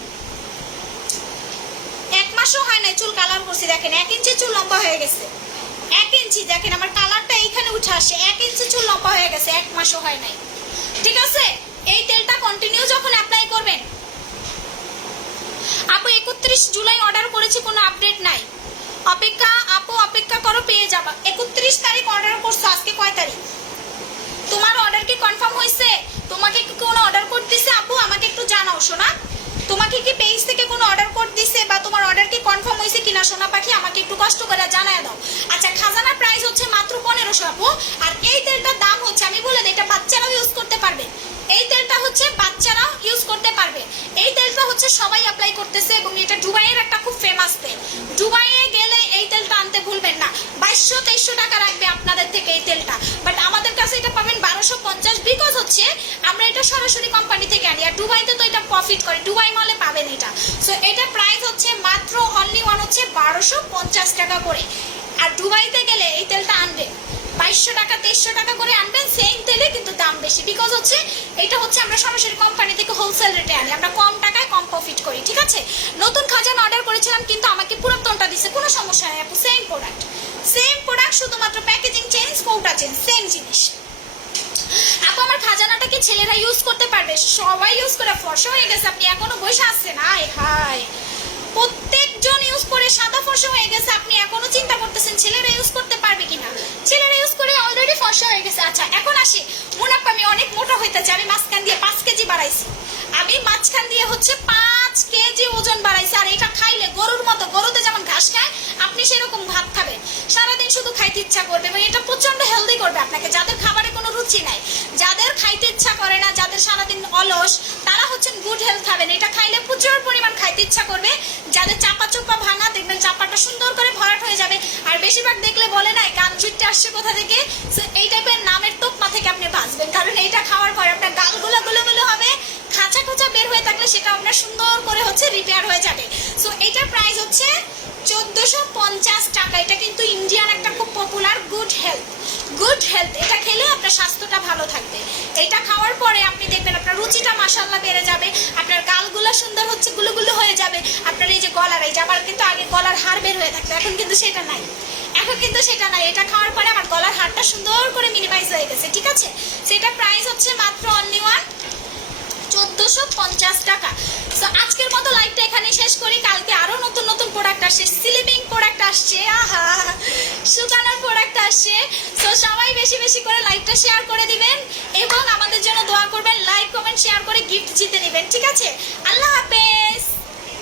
1 মাসও হয় না চুল কালার করছি, দেখেন 1 ইঞ্চি চুল লম্বা হয়ে গেছে, 1 ইঞ্চি, দেখেন আমার কালারটা এইখানে উঠে আসে, 1 ইঞ্চি চুল লম্বা হয়ে গেছে, 1 মাসও হয় নাই, ঠিক আছে? এই তেলটা কন্টিনিউ যখন অ্যাপ্লাই করবেন। আপু 31 জুলাই অর্ডার করেছি, কোনো আপডেট নাই, অপেক্ষা আপু অপেক্ষা করো পেয়ে যাবা। 31 তারিখ অর্ডার করছো, আজকে কয় তারিখ? তোমার অর্ডার কি কনফার্ম হয়েছে? তোমাকে কি কোনো অর্ডার কোড দিছে আপু? আমাকে একটু জানাও সোনা, তোমাকে কি পেজ থেকে কোনো অর্ডার কোড দিছে বা তোমার অর্ডার কি কনফার্ম হয়েছে কিনা সোনা পাখি, আমাকে একটু কষ্ট করে জানায় দাও। আচ্ছা খাজানার প্রাইস হচ্ছে মাত্র 1500 আপু। আর এই তেলটার দাম হচ্ছে আমি বলে দিই, এটা বাচ্চারাও ইউজ করতে পারবে, এই তেলটা হচ্ছে বাচ্চারাও ইউজ করতে পারবে। এই তেলটা হচ্ছে সবাই অ্যাপ্লাই করতেছে এবং এটা দুবাইয়ের একটা খুব ফেমাস তেল। দুবাইয়ে গেলে এই তেলটা আনতে ভুলবেন না। 2200-2300 টাকা রাখবে আপনাদের থেকে এই তেলটা, বাট আমাদের কাছে এটা পাবেন 1250, বিকজ হচ্ছে আমরা এটা সরাসরি কোম্পানি থেকে আনি, আর দুবাইতে তো এটা প্রফিট করে, দুবাই মলে পাবেন এটা। সো এটা প্রাইস হচ্ছে মাত্র অনলি ওয়ান হচ্ছে 1250 টাকা করে। আর দুবাইতে গেলে এই তেলটা আনবে 2200 টাকা 2300 টাকা করে আনবেন, সেম তেলে কিন্তু দাম বেশি, বিকজ হচ্ছে এটা হচ্ছে আমরা সরাসরি কোম্পানি থেকে হোলসেল রেটে আনি, আমরা কম টাকায় কম প্রফিট করি, ঠিক আছে? নতুন খাজানা অর্ডার করেছিলাম কিন্তু আমাকে পুরাতনটা দিছে, কোনো সমস্যা নেই আপু, সেম প্রোডাক্ট শুধুমাত্র প্যাকেজিং চেঞ্জ, কৌটা চেঞ্জ, সেম জিনিস। আপু আমার খাজানাটা কি ছেলেরা ইউজ করতে পারবে? সবাই ইউজ করে ফর্সা হয়ে গেছে, আপনি এখনো বসে আসছেন, আয় হায় প্রত্যেকজন ইউজ করে সাদা ফর্সা হয়ে গেছে, আপনি এখনো চিন্তা করতেছেন ছেলেরা ইউজ করতে পারবে কিনা? ছেলেরা ইউজ করে অলরেডি ফর্সা হয়ে গেছে। আচ্ছা এখন আসি, মুনাফা আমি অনেক মোটা হইতেছে, আমি মাঝখান দিয়ে 5 কেজি বাড়াইছি, আমি মাঝখান দিয়ে হচ্ছে 5 কেজি ওজন বাড়াইছি। আর এটা খাইলে গরুর মতো, গরুতে যেমন ঘাস খায় আপনি সেরকম ভাত খাবেন, সারাদিন শুধু খাইতে ইচ্ছা করবে এবং এটা প্রচন্ড হেলদি করবে আপনাকে। যাদের খাবারে কোনো রুচি নাই, যাদের খাইতে ইচ্ছা করে না, যাদের সারাদিন অলস, তারা হচ্ছেন গুড হেলথ খাবেন। এটা খাইলে প্রচুর পরিমাণ খাইতে ইচ্ছা করবে। যাদের চাপা চোপা ভাঙা দেখবেন চাপাটা সুন্দর করে ভরাট হয়ে যাবে। আর বেশিরভাগ দেখলে বলে না গান জুটতে আসছে কোথা থেকে, এই টাইপের নামের তোপমা থেকে আপনি বাঁচবেন, কারণ এইটা খাওয়ার পরে আপনার গালগুলো গুলো হবে, খাঁচা খোঁচা বের হয়ে থাকলে সেটা আপনার সুন্দর করে হচ্ছে রিপেয়ার হয়ে যাবে। সো এটার প্রাইস হচ্ছে 1450 টাকা। এটা কিন্তু ইন্ডিয়ান একটা খুব পপুলার গুড হেলথ, এটা খেলে আপনার স্বাস্থ্যটা ভালো থাকবে। এটা খাওয়ার পরে আপনি দেখবেন আপনার রুচিটা মাশাআল্লাহ বেড়ে যাবে, আপনার গালগুলো সুন্দর হচ্ছে গুলো হয়ে যাবে, আপনার এই যে গলার, এই যে আবার কিন্তু আগে গলার হাড় বের হয়ে থাকতো, এখন কিন্তু সেটা নাই, এখন কিন্তু সেটা নাই, এটা খাওয়ার পরে আমার গলার হাড়টা সুন্দর করে মিনিমাইজ হয়ে গেছে, ঠিক আছে। সেটা প্রাইস হচ্ছে মাত্র অনলি 1450 টাকা। সো আজকের মতো লাইভটা এখানে শেষ করি, কালকে আরো নতুন নতুন প্রোডাক্ট আসছে, স্লিমিং প্রোডাক্ট আসছে, আহা শুকানোর প্রোডাক্ট আসছে। সো সবাই বেশি বেশি করে লাইভটা শেয়ার করে দিবেন এবং আমাদের জন্য দোয়া করবেন, লাইক কমেন্ট শেয়ার করে গিফট জিতে নেবেন, ঠিক আছে। আল্লাহ হাফেজ।